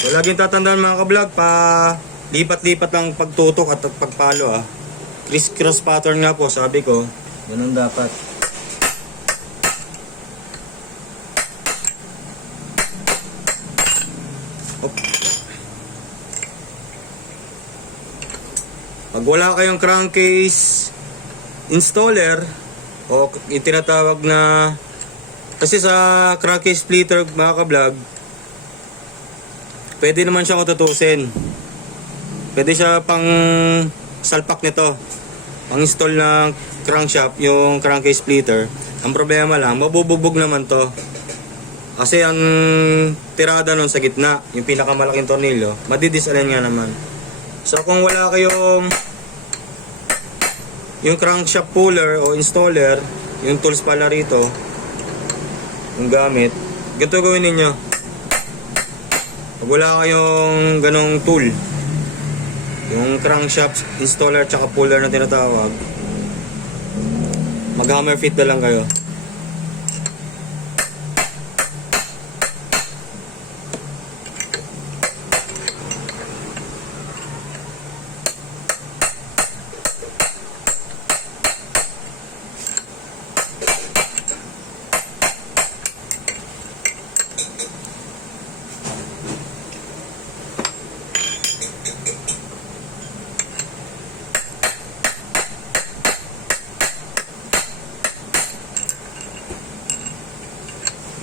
So, laging tatandaan mga ka-vlog, pa lipat-lipat ang pagtutok at pagpalo Criss-cross pattern nga po, sabi ko. Ganun dapat. Op. Pag wala kayong crankcase installer o yung tinatawag na, kasi sa crankcase splitter mga ka-vlog, pwede naman siyang tutusin. Pwede siya pang salpak nito. Ang install ng crankshaft, yung crankcase splitter. Ang problema lang, mabubugbog naman to. Kasi ang tirada nun sa gitna, yung pinakamalaking tornilyo, madidisalin nga naman. So kung wala kayong yung crankshaft puller o installer, yung tools pala rito, yung gamit, ganito gawin ninyo. Pag wala kayong ganong tool, yung crankshaft installer tsaka puller na tinatawag, mag hammer fit na lang kayo.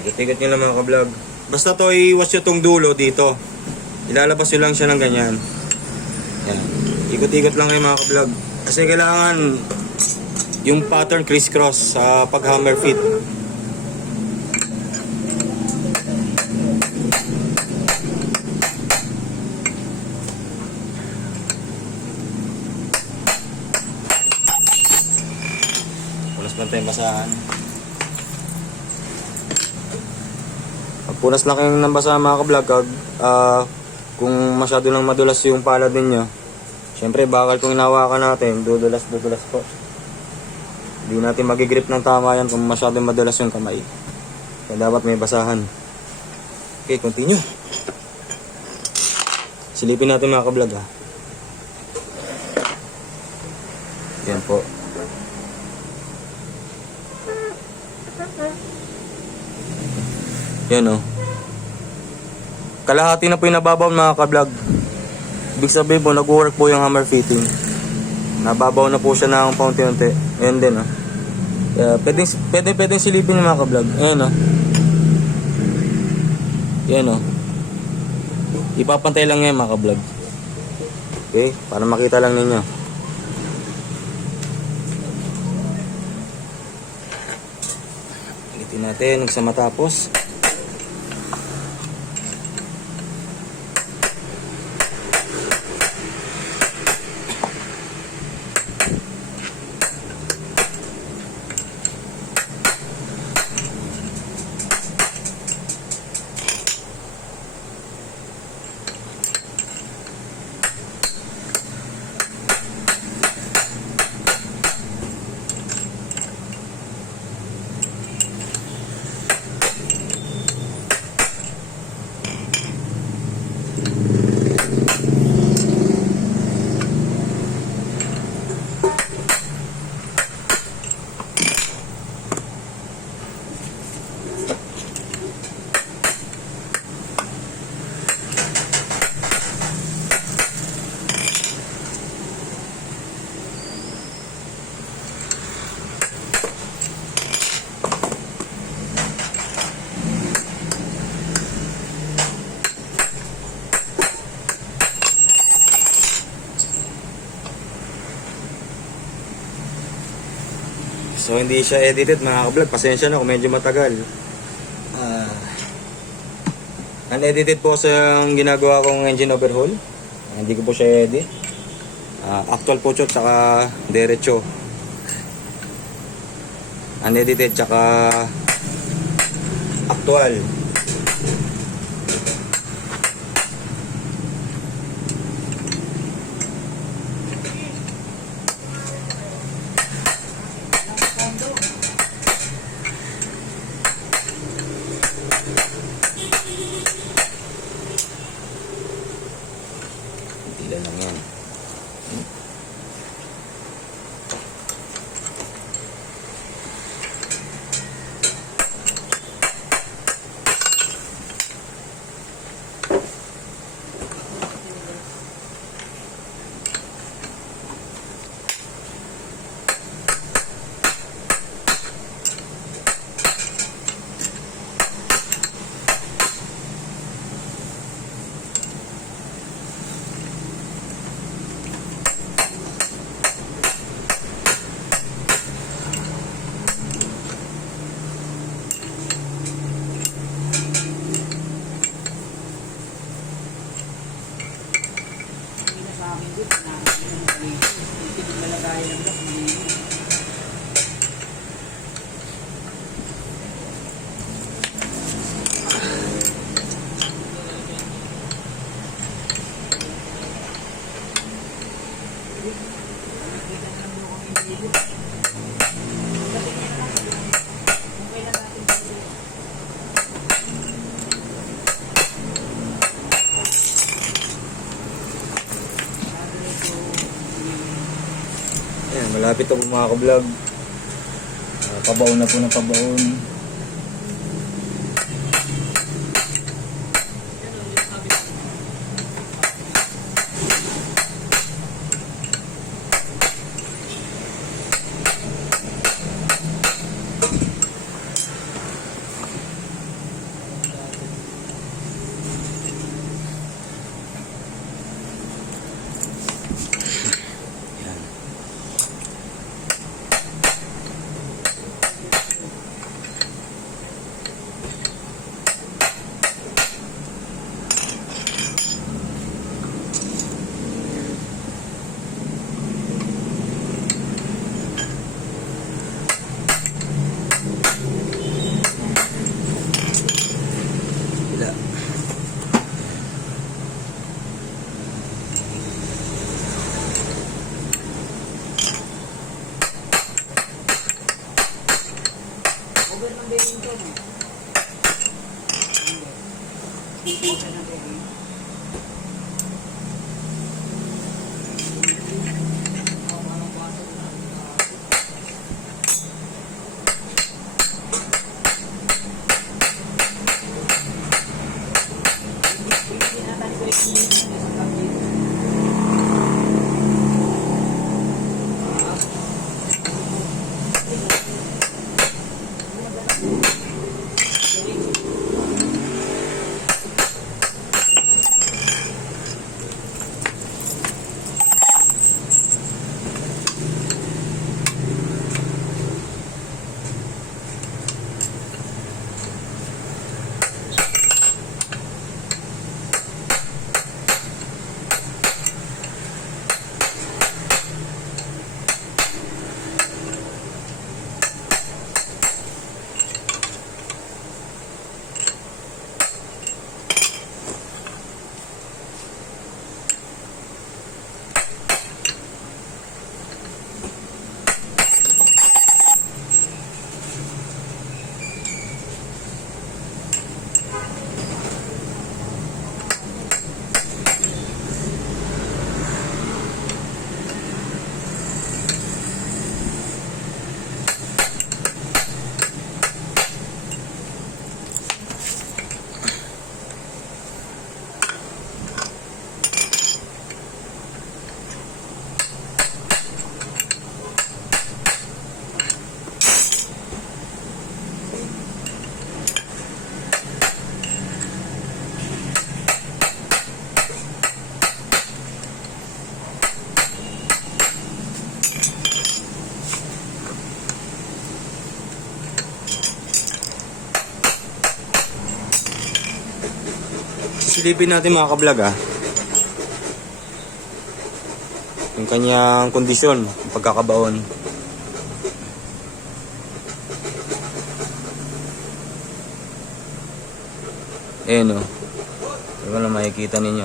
Ikot-ikot nyo lang mga ka-vlog. Basta to, iwas nyo tong dulo dito. Ilalabas nyo lang siya ng ganyan. Yan. Ikot-ikot lang kayo mga ka-vlog. Kasi kailangan yung pattern criss-cross sa pag-hammer fit. Punas lang tayong basahan. Punas lang kayong nabasa mga ka-vlog kung masyado lang madulas yung palad ninyo. Siyempre bakal kung hinawakan natin, dudulas po. Hindi natin magigrip ng tama yan kung masyado madulas yung kamay. Kaya dapat may basahan. Okay, continue. Silipin natin mga ka-vlog Yan po. Yan kalahati na po yung nababaw mga ka-vlog. Ibig sabihin po, nag-work po yung hammer fitting. Nababaw na po siya ng paunti-unti. Ayan din pwedeng silipin yung mga ka-vlog. Ayan Yan ipapantay lang yan mga ka-vlog. Okay, para makita lang ninyo. Itin natin sa matapos. So hindi siya edited mga ka-vlog. Pasensya na kung medyo matagal. Unedited po sa yung ginagawa kong engine overhaul. Hindi ko po siya edit. Actual po siya tsaka derecho. Unedited tsaka actual. Tila lang yan. Hindi na sa akin doon. Pinaglalagayan ng block. Ayan, malapit na po mga ka-vlog. Pabaon na po ng pabaon. Wala. Over ng bearing ko, no? Over ng bearing. Sisilipin natin mga kablog yung kanyang kondisyon, yung pagkakabaon. Ayan o. Hindi ko na makikita ninyo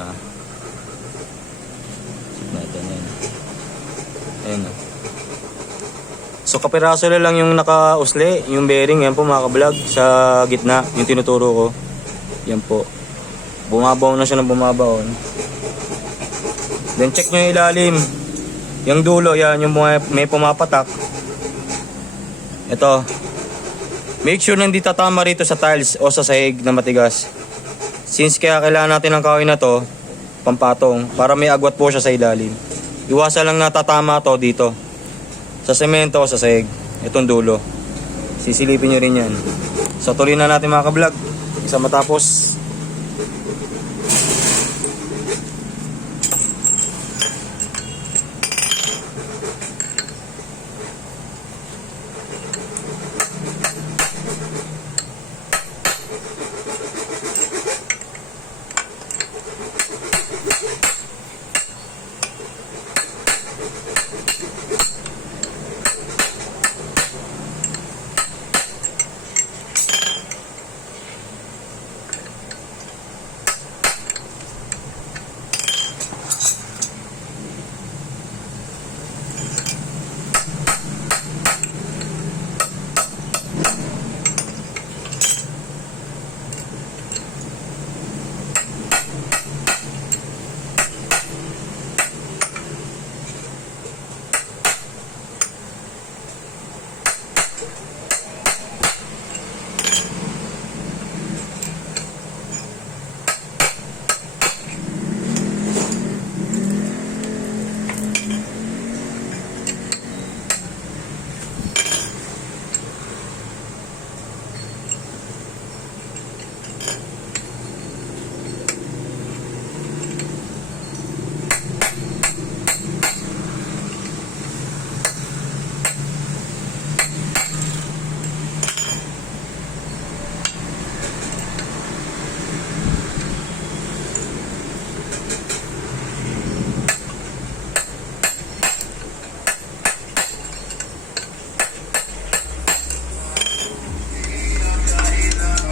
Check natin yan. Ayan o. So kapiraso na lang yung naka-usli, yung bearing, yan po mga kablog, sa gitna, yung tinuturo ko. Yan po. Bumabaon na siya ng bumabaon. Then check nyo yung ilalim. Yung dulo, yan, yung may pumapatak. Ito. Make sure na hindi tatama rito sa tiles o sa sahig na matigas. Since kaya kailangan natin ng kahoy na to, pampatong, para may agwat po siya sa ilalim. Iwasan lang na tatama to dito. Sa semento o sa sahig. Itong dulo. Sisilipin nyo rin yan. So tuloy na natin mga kablog. Isa matapos.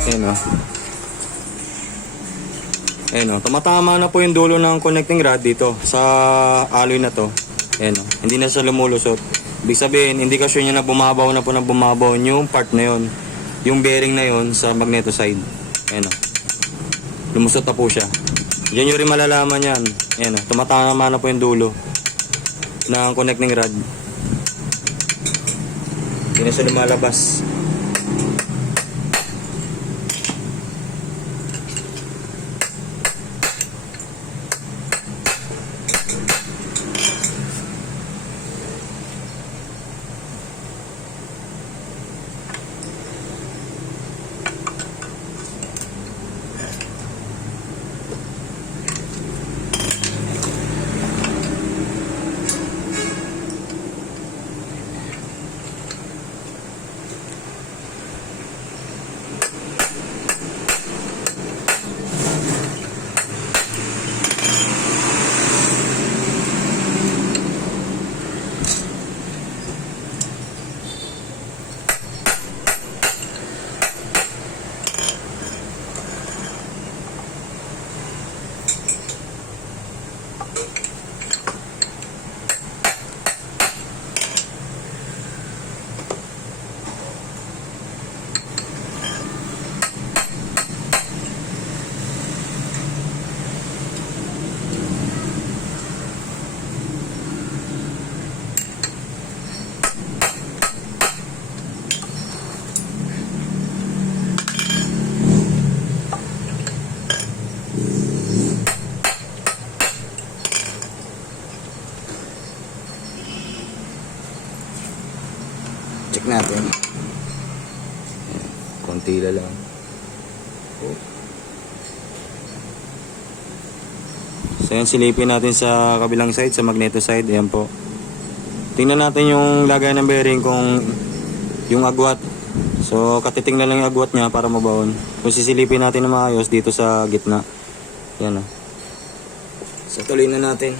Ayan o. Ayan o. Tumatama na po yung dulo ng connecting rod dito sa alloy na to. Ayan o. Hindi na siya lumulusot. Ibig sabihin, indikasyon niya na bumabaw na po ng bumabaw yung part na yon, yung bearing na yon sa magneto side. Ayan o. Lumusot na po siya. Yan yung rin malalaman yan. Ayan o. Tumatama na po yung dulo ng connecting rod. Hindi na siya lumalabas. Check natin. Konti lang. So yan, silipin natin sa kabilang side, sa magneto side. Ayan po. Tingnan natin yung lagay ng bearing kung yung agwat. So katiting na lang yung agwat niya para mabaon. Kung sisilipin natin na maayos dito sa gitna. Yan o. So tuloy na natin.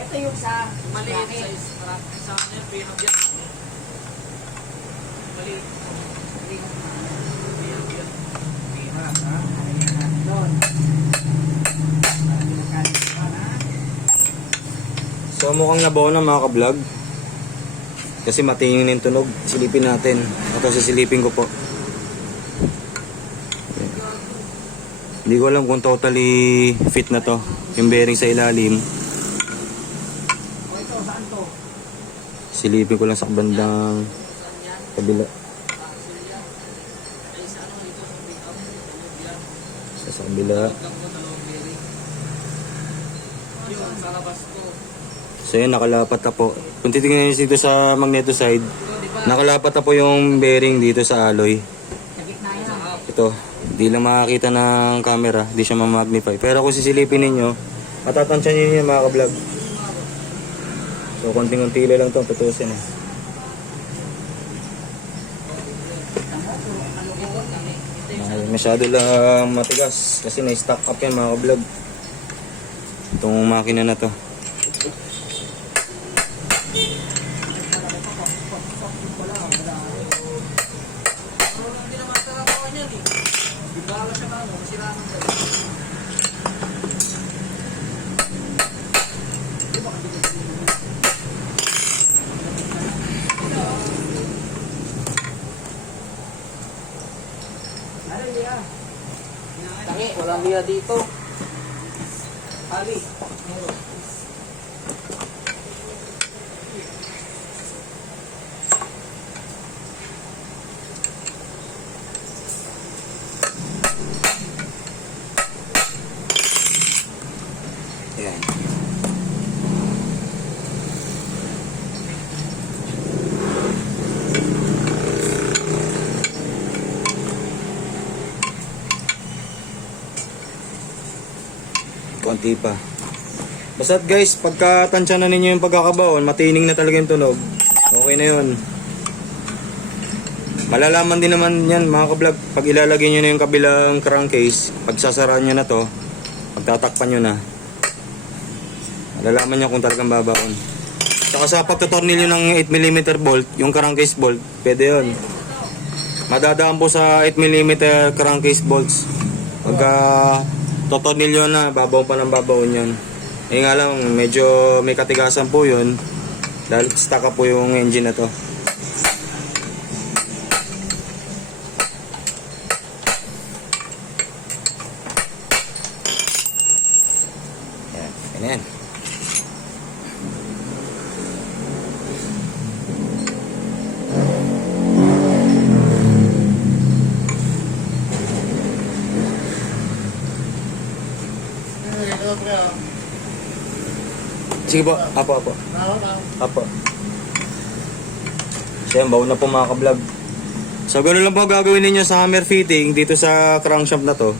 Ito yung sa Maliit bracket. size. Sa ano yung pinagyan. Maliit. Doon. So mukhang nabaw na mga ka-vlog. Kasi matingin yung tunog. Silipin natin. Ito sisilipin ko po. Hindi ko alam kung totally fit na to. Yung bearing sa ilalim. O ito, saan to? Silipin ko lang sa bandang kabila. Sa kabila. Yung sa labas ko. So yun, nakalapat na po. Kung titingnan nyo dito sa magneto side, nakalapat na po yung bearing dito sa alloy. Sa gitna yan. Ito, di lang makakita ng camera, di siya ma-magnify. Pero kung sisilipin ninyo, matatansya nyo yun mga ka-vlog. So konting-unti lang ito, tutusin eh. Masyado lang matigas kasi na-stack up yan mga ka-vlog. Itong makina na to. Hindi naman talaga niyan eh. Di ba siya na ano? Masira ng Kuya dito. Ali. Meron. Ayan. Konti pa. Basta't guys, pagka tansya na ninyo yung pagkakabaon, matining na talaga yung tunog. Okay na yun. Malalaman din naman yan mga ka-vlog, pag ilalagay nyo na yung kabilang crankcase, pag sasaraan nyo na to, pagtatakpan nyo na, malalaman nyo kung talagang babaon. Saka sa pagtatornilyo ng 8mm bolt, yung crankcase bolt, pwede yun. Madadaan po sa 8mm crankcase bolts. Pagka totornilyo na, babaw pa ng babaon yun. Eh nga lang, medyo may katigasan po yun. Dahil stuck up po yung engine na to. Yan, ganyan. Sige po, apo. Apo. So yan, baon na po mga ka-vlog. So ganoon lang po gagawin ninyo sa hammer fitting dito sa crankshaft na to.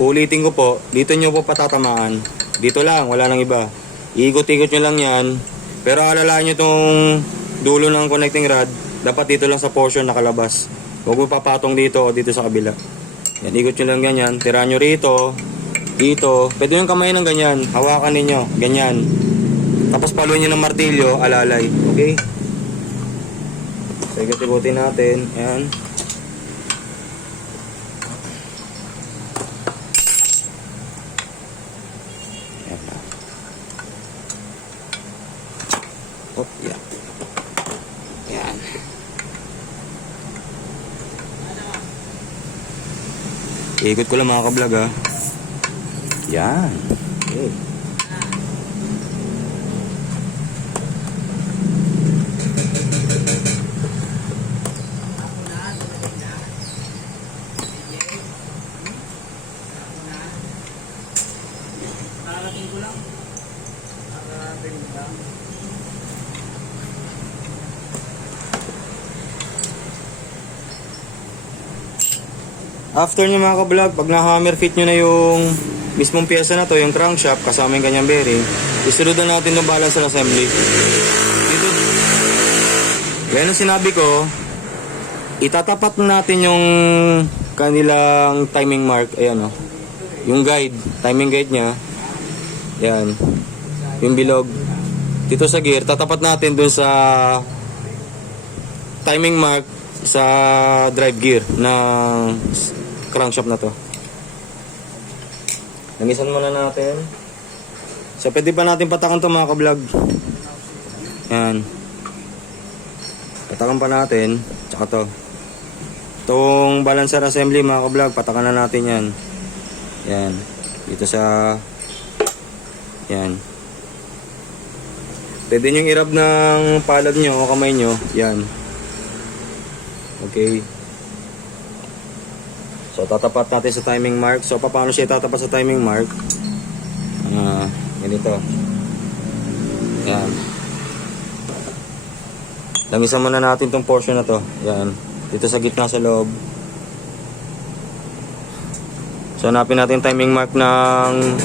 Ulitin ko po, dito nyo po patatamaan. Dito lang, wala nang iba. Iikot-ikot nyo lang yan. Pero alalahan nyo tong dulo ng connecting rod. Dapat dito lang sa portion nakalabas. Huwag mo papatong dito o dito sa kabila. Yan, ikot nyo lang ganyan. Tira nyo rito. Dito, pwede yung kamay ng ganyan, hawakan ninyo, ganyan. Tapos paluin nyo ng martilyo, alalay, okay? So, ikot-ikotin natin, ayan. Ayan na. Oh, yeah. Ayan. Ikot ko lang mga ka-vlog ha. Yan. Okay. Nakarating ko lang. Nakarating lang. After nyo mga ka-vlog, pag na-hammer fit nyo na yung mismong pyesa na to, yung crankshaft, kasama yung kanyang bearing, isunod na natin yung balancer assembly. Dito, yan ang sinabi ko, itatapat natin yung kanilang timing mark, ayan o, yung guide, timing guide nya, yan, yung bilog. Dito sa gear, tatapat natin dun sa timing mark sa drive gear ng crankshaft na to. Langisan muna natin. So pwede pa natin patakan to mga ka-vlog. Yan. Patakan pa natin. Tsaka to. Itong balancer assembly mga ka-vlog, patakan na natin yan. Yan. Dito sa yan. Pwede nyo i-rub ng palad nyo o kamay nyo. Yan. Okay. So tatapat natin sa timing mark. So paano siya tatapat sa timing mark? Ganito. Yan. Langisan muna natin tong portion na to. Yan. Dito sa gitna sa loob. So hanapin natin timing mark ng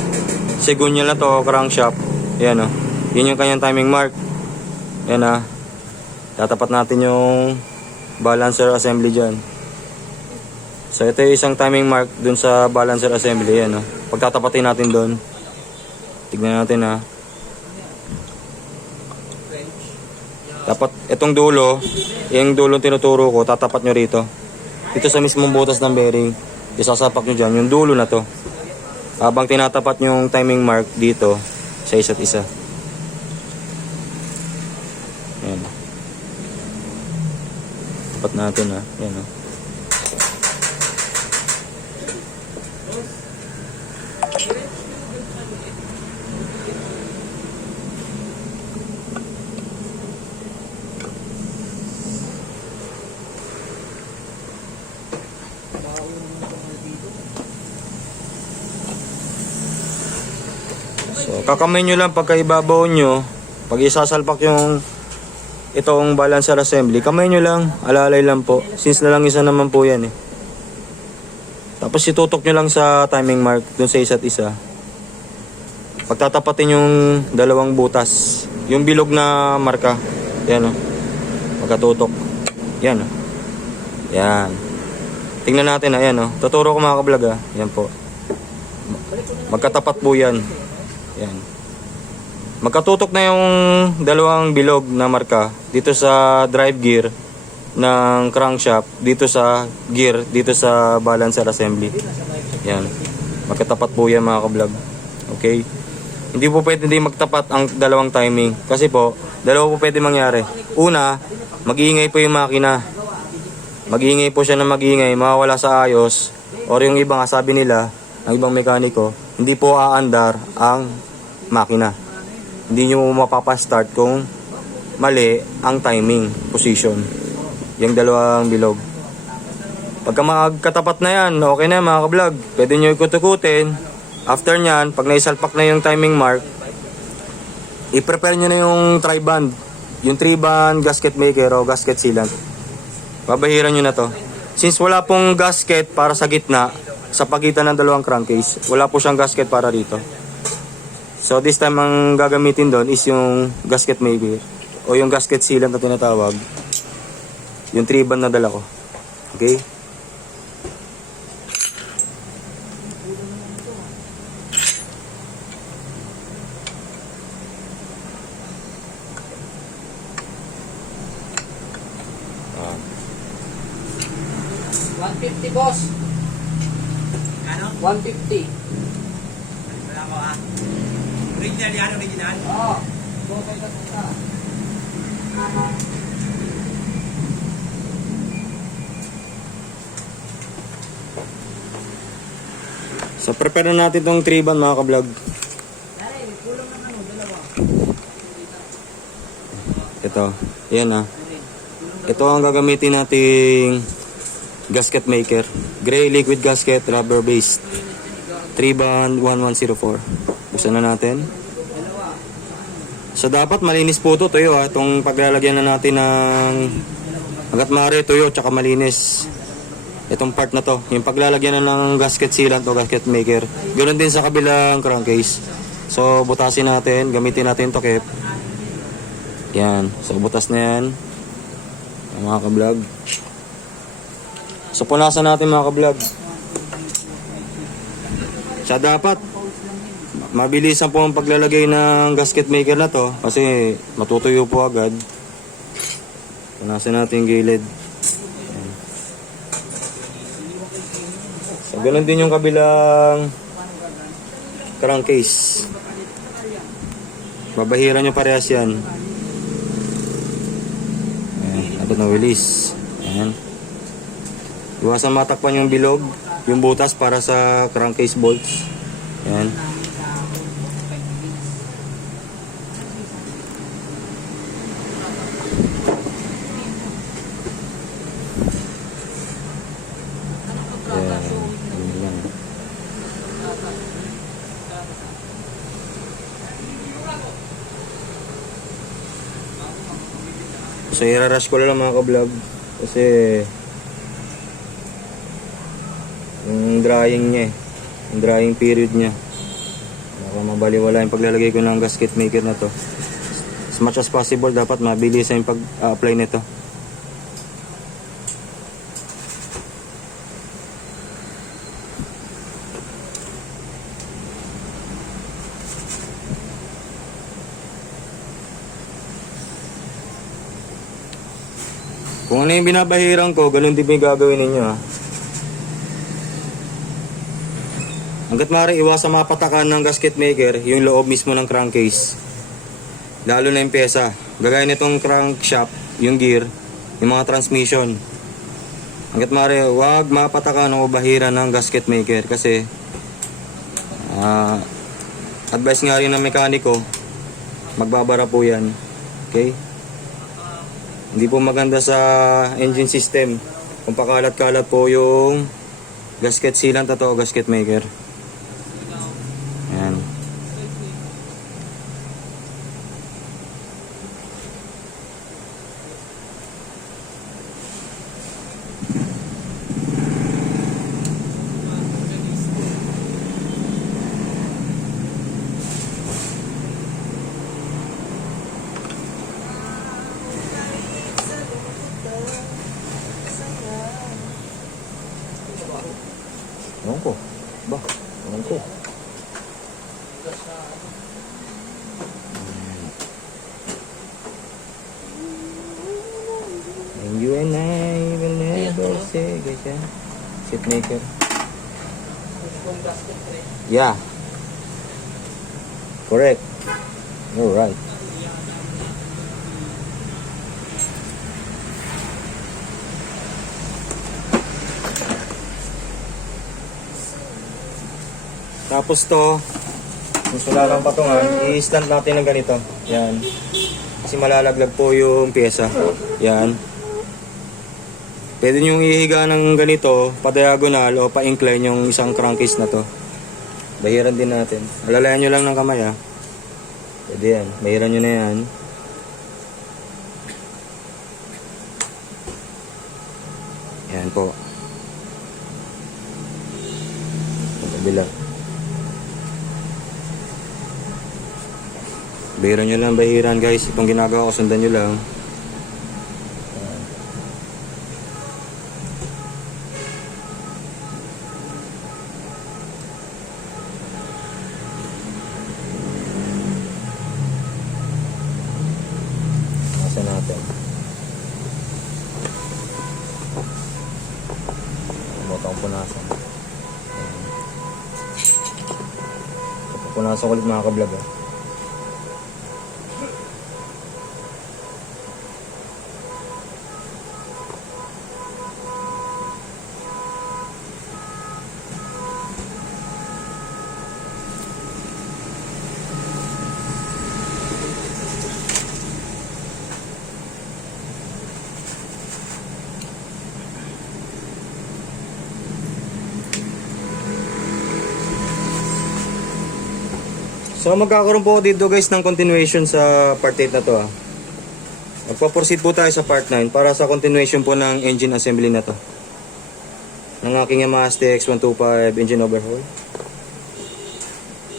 segunya na to, crankshaft. Yan o. Yun yung kanyang timing mark. Yan tatapat natin yung balancer assembly dyan. So ito yung isang timing mark dun sa balancer assembly. Yan pagtatapatin natin dun. Tignan natin Dapat itong dulo, yung dulong tinuturo ko, tatapat nyo rito. Dito sa mismong butas ng bearing. Isasapak nyo dyan, yung dulo na to. Habang tinatapat nyo yung timing mark dito sa isa't isa. Yan. Tapat natin Yan So, kakamay nyo lang pagka ibabaw nyo, pag isasalpak yung itong balancer assembly, kamay nyo lang, alalay lang po. Since na lang isa naman po yan eh. Tapos itutok nyo lang sa timing mark dun sa isa't isa. Pagtatapatin yung dalawang butas. Yung bilog na marka. Yan o. Pagkatutok. Yan o. Yan. Tingnan natin ha. Yan o. Tuturo ko mga kablog ha. Yan po. Magkatapat po yan. Yan. Magkatutok na yung dalawang bilog na marka dito sa drive gear ng crankshaft, dito sa gear, dito sa balancer assembly. Yan. Magkatapat po yan mga kablog. Okay? Hindi po pwede din magtapat ang dalawang timing. Kasi po, dalawa po pwede mangyari. Una, mag-iingay po yung makina. Mag-iingay po siya na mag-iingay, mawawala sa ayos. Or yung iba nga sabi nila, ng ibang mekaniko, hindi po aandar ang makina. Hindi nyo mapapastart kung mali ang timing, position. Yung dalawang bilog. Pagka magkatapat na yan, okay na mga kablog. Pwede nyo ikut-ikutin. After nyan, pag naisalpak na yung timing mark, i-prepare nyo na yung tri-band. Yung 3-band gasket maker o gasket sealant. Babahiran nyo na to. Since wala pong gasket para sa gitna, sa pagitan ng dalawang crankcase, wala po siyang gasket para dito. So this time ang gagamitin doon is yung gasket maker o yung gasket sealant na tinatawag. Yung 3-band na dala ko. Okay? Ah. 150 boss. Ano? 150. Wala mo ah. Original yan, original. Oo. Okay ka punta. So prepare na natin tong 3-band mga kablog. Ito. Yan ah. Ito ang gagamitin nating gasket maker. Gray liquid gasket, rubber based. 3-band 1104. Buksan na natin. So dapat malinis po ito, tuyo ha. Itong paglalagyan na natin ng hanggat maaari tuyo tsaka malinis. Itong part na to, yung paglalagyan na ng gasket sealant o gasket maker. Ganoon din sa kabilang crankcase. So butasin natin, gamitin natin takip. Yan, so butas na yan. Mga kablog. So punasan natin mga kablog. Sa dapat mabilisan po ang paglalagay ng gasket maker na to kasi matutuyo po agad. Punasan natin yung gilid. Yan. So ganoon din yung kabilang crankcase. Babahiran nyo parehas yan. Ayan, na release. Ayan. Iwasan matakpan yung bilog, yung butas para sa crankcase bolts. Ayan. So i-rush ko lang mga ka-vlog kasi yung drying niya yung drying period niya baka mabaliwala yung paglalagay ko ng gasket maker na to. As much as possible dapat mabilis yung pag-apply nito. Kung ano yung binabahiran ko, ganun din yung gagawin ninyo ha. Hanggat maaari iwasan mapatakan ng gasket maker yung loob mismo ng crankcase. Lalo na yung pyesa. Gagaya nitong crankshaft, yung gear, yung mga transmission. Hanggat maaari, huwag mapatakan o bahiran ng gasket maker kasi advice nga rin ng mekaniko, magbabara po yan. Okay? Hindi po maganda sa engine system kung pakalat-kalat po yung gasket sealant at o gasket maker. Ayan. And you and I will never say, guys, yan. Seat maker. Kung gasket rin. Yeah. Correct. You're right. Tapos to, kung wala lang patungan, i-stand natin ng ganito. Yan. Kasi malalaglag po yung pyesa. Yan. Pwede nyo ihiga ng ganito, pa-diagonal o pa-incline yung isang crankcase na to. Bahiran din natin. Alalayan nyo lang ng kamay ha. Pwede yan. Bahiran nyo na yan. Yan po. Ang kabila. Bahiran nyo lang, bahiran guys. Itong ginagawa ko, sundan nyo lang. Nasa natin. Botong punasan. Punasan ko ulit mga kablog ha. So magkakaroon po dito guys ng continuation sa part 8 na to ha. Magpo-proceed po tayo sa part 9 para sa continuation po ng engine assembly na to. Ng aking Yamaha STX125 engine overhaul.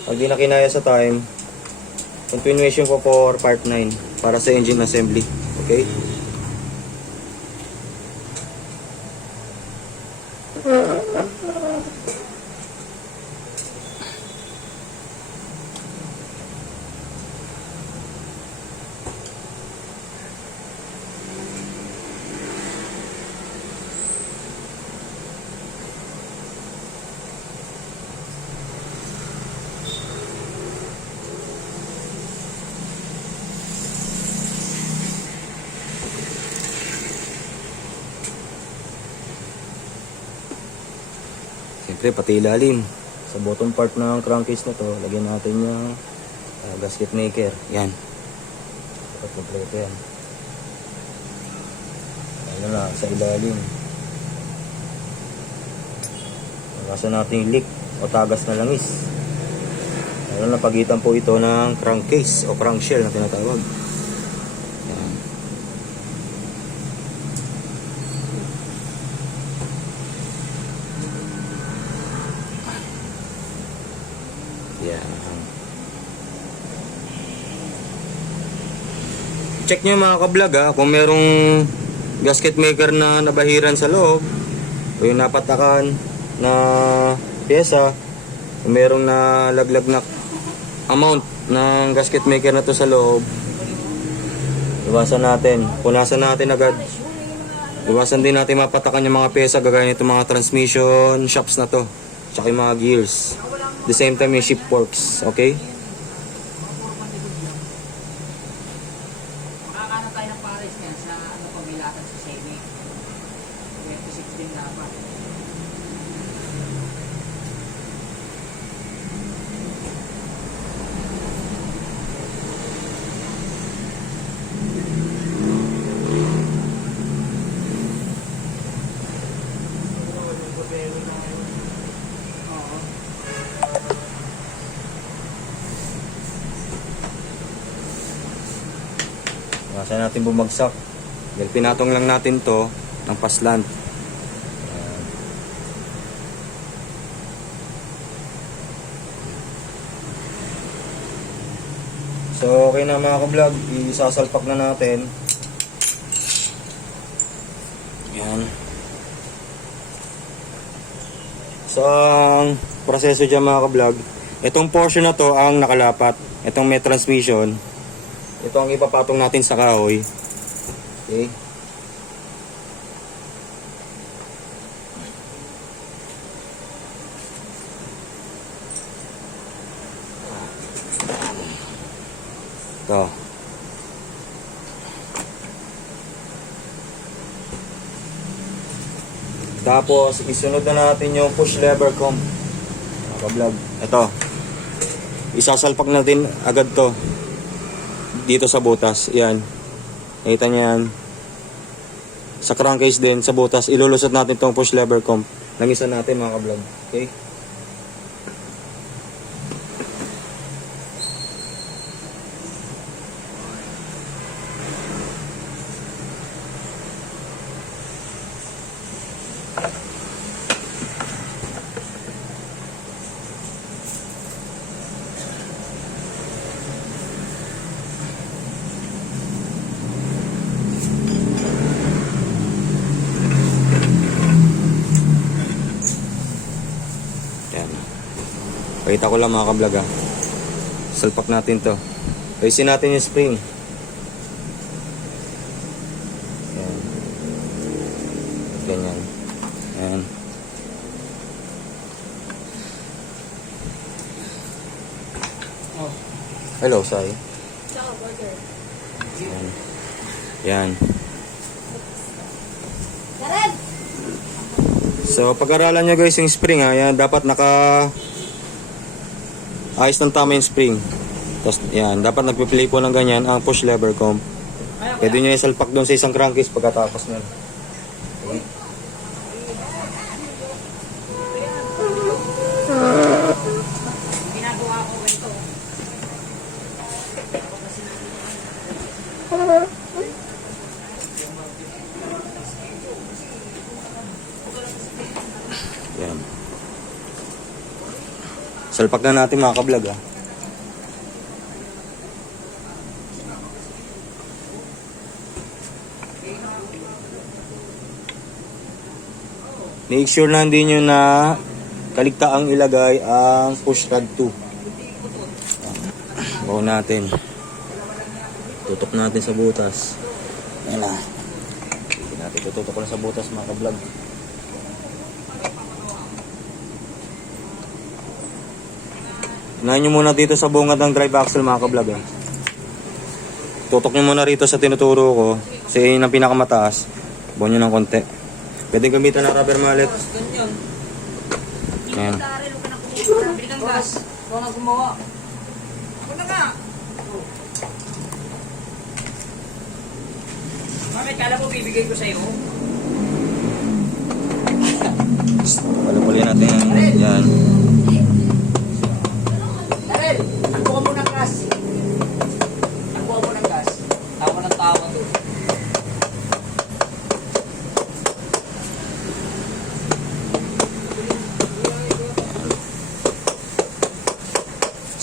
Pag di na kinaya sa time, continuation po for part 9 para sa engine assembly. Okay? Siyempre pati ilalim sa bottom part ng crankcase na to, lagyan natin yung gasket maker. Yan. Dapat kompleto yan. Ano na, sa ilalim. Nagasan natin yung leak o tagas na langis. Ano na, pagitan po ito ng crankcase o crankshell na tinatawag. Yan. Yan. Check nyo mga kablog ha, kung merong gasket maker na nabahiran sa loob o yung napatakan na pyesa, kung merong nalaglag na amount ng gasket maker na to sa loob, iwasan natin, punasan natin agad. Iwasan din natin mapatakan yung mga pyesa gagaya nito mga transmission shafts na to, tsaka yung mga gears. The same time yung shift forks, okay? Makakaano tayo ng pares niyan sa ano pamilatan sa saving. 26 din dapat. Kasi natin bumagsak. Dahil pinatong lang natin to ng paslant. So okay na mga ka-vlog, isasalpak na natin. Yan. So ang proseso dyan mga ka-vlog, Itong portion na to ang nakalapat. Itong may transmission. Ito ang ipapatong natin sa kahoy. Okay. Ito. Tapos, isunod na natin yung push lever comb. Naka-vlog. Ito. Isasalpak natin agad to. Dito sa butas. Yan. Nakita niyo yan. Sa crankcase din, sa butas. Ilulusot natin tong push lever comb. Langisan natin mga ka-vlog. Okay? Yan. Pakita ko lang mga ka-vlog ha. Salpak natin to. Raisin natin yung spring. Yan. Ganyan. Yan. Hello, Sai. Yan. Yan. So, pag-aralan nyo guys yung spring ha, yan, dapat ayos ng tama yung spring. Tapos, yan, dapat nagpi-play po ng ganyan ang push lever comb. Pwede nyo isalpak doon sa isang crankcase pagkatapos nun. Okay. Ginagawa ko ito. Yan. Salpak na natin mga ka-vlog ha. Make sure na hindi nyo na kaligtaang ilagay ang push rod 2. Bawa natin. Tutok natin sa butas. Yan na. Hindi natin tututok ko lang sa butas mga ka-vlog. Unahin nyo muna dito sa bungad ng drive axle mga ka-vlog. Tutok nyo muna rito sa tinuturo ko. Kasi yun ang pinakamataas. Buwan nyo ng konti. Pwede gamitan ng rubber mallet. Ganyan. Ayan. Daril, huwag ka na kumuha. Bili kang gas. Huwag nga gumawa. Ako na nga. Bakit kala mo bibigay ko sa'yo? Palupulin natin. Yan. Darel, ako ka muna ng gas. Ako ka muna ng gas. Tawa ng tawa to.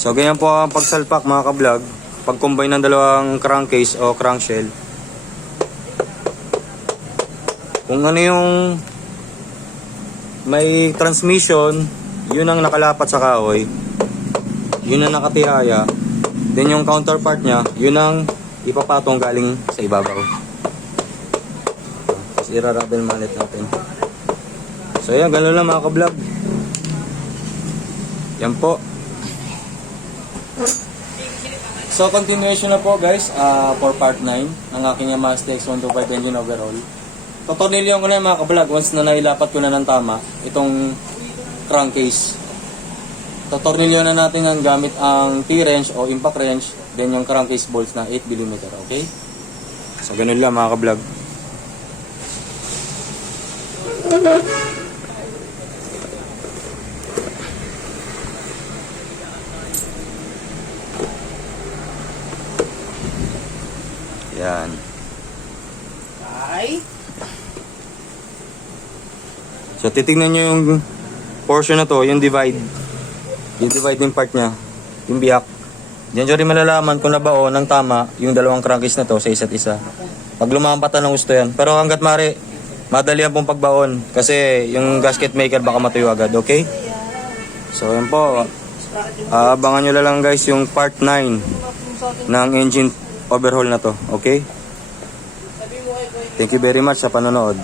So ganyan po ang pagsalpak mga ka-vlog. Pag-combine ng dalawang crankcase o crankshell. Kung ano yung may transmission, yun ang nakalapat sa kahoy. Yun ang nakatihaya. Then yung counterpart niya, yun ang ipapatong galing sa ibabaw. Tapos irarabel mallet natin. So yan, gano'n lang mga ka-vlog. Yan po. So continuation na po guys for part 9 ng aking Yamaha STX125 engine overall. Totornilyon ko na yung mga ka-vlog once na nailapat ko na ng tama itong crankcase. Totornilyon na natin ang gamit ang T-wrench o impact wrench, then yung crankcase bolts na 8mm, okay? So ganun lang mga ka-vlog. Yan. Ay. So titingnan nyo yung portion na to, yung divide. Yung dividing part niya, yung biyak. Diyan nyo rin malalaman kung nabaon ng tama yung dalawang crankcase na to sa isa't isa. Pag lumampatan ng gusto yan. Pero hanggat mari, madali yan pong pagbaon. Kasi yung gasket maker baka matuyo agad, okay? So yan po. Abangan nyo na lang guys yung part 9 ng engine overhaul na to. Okay? Thank you very much sa panonood.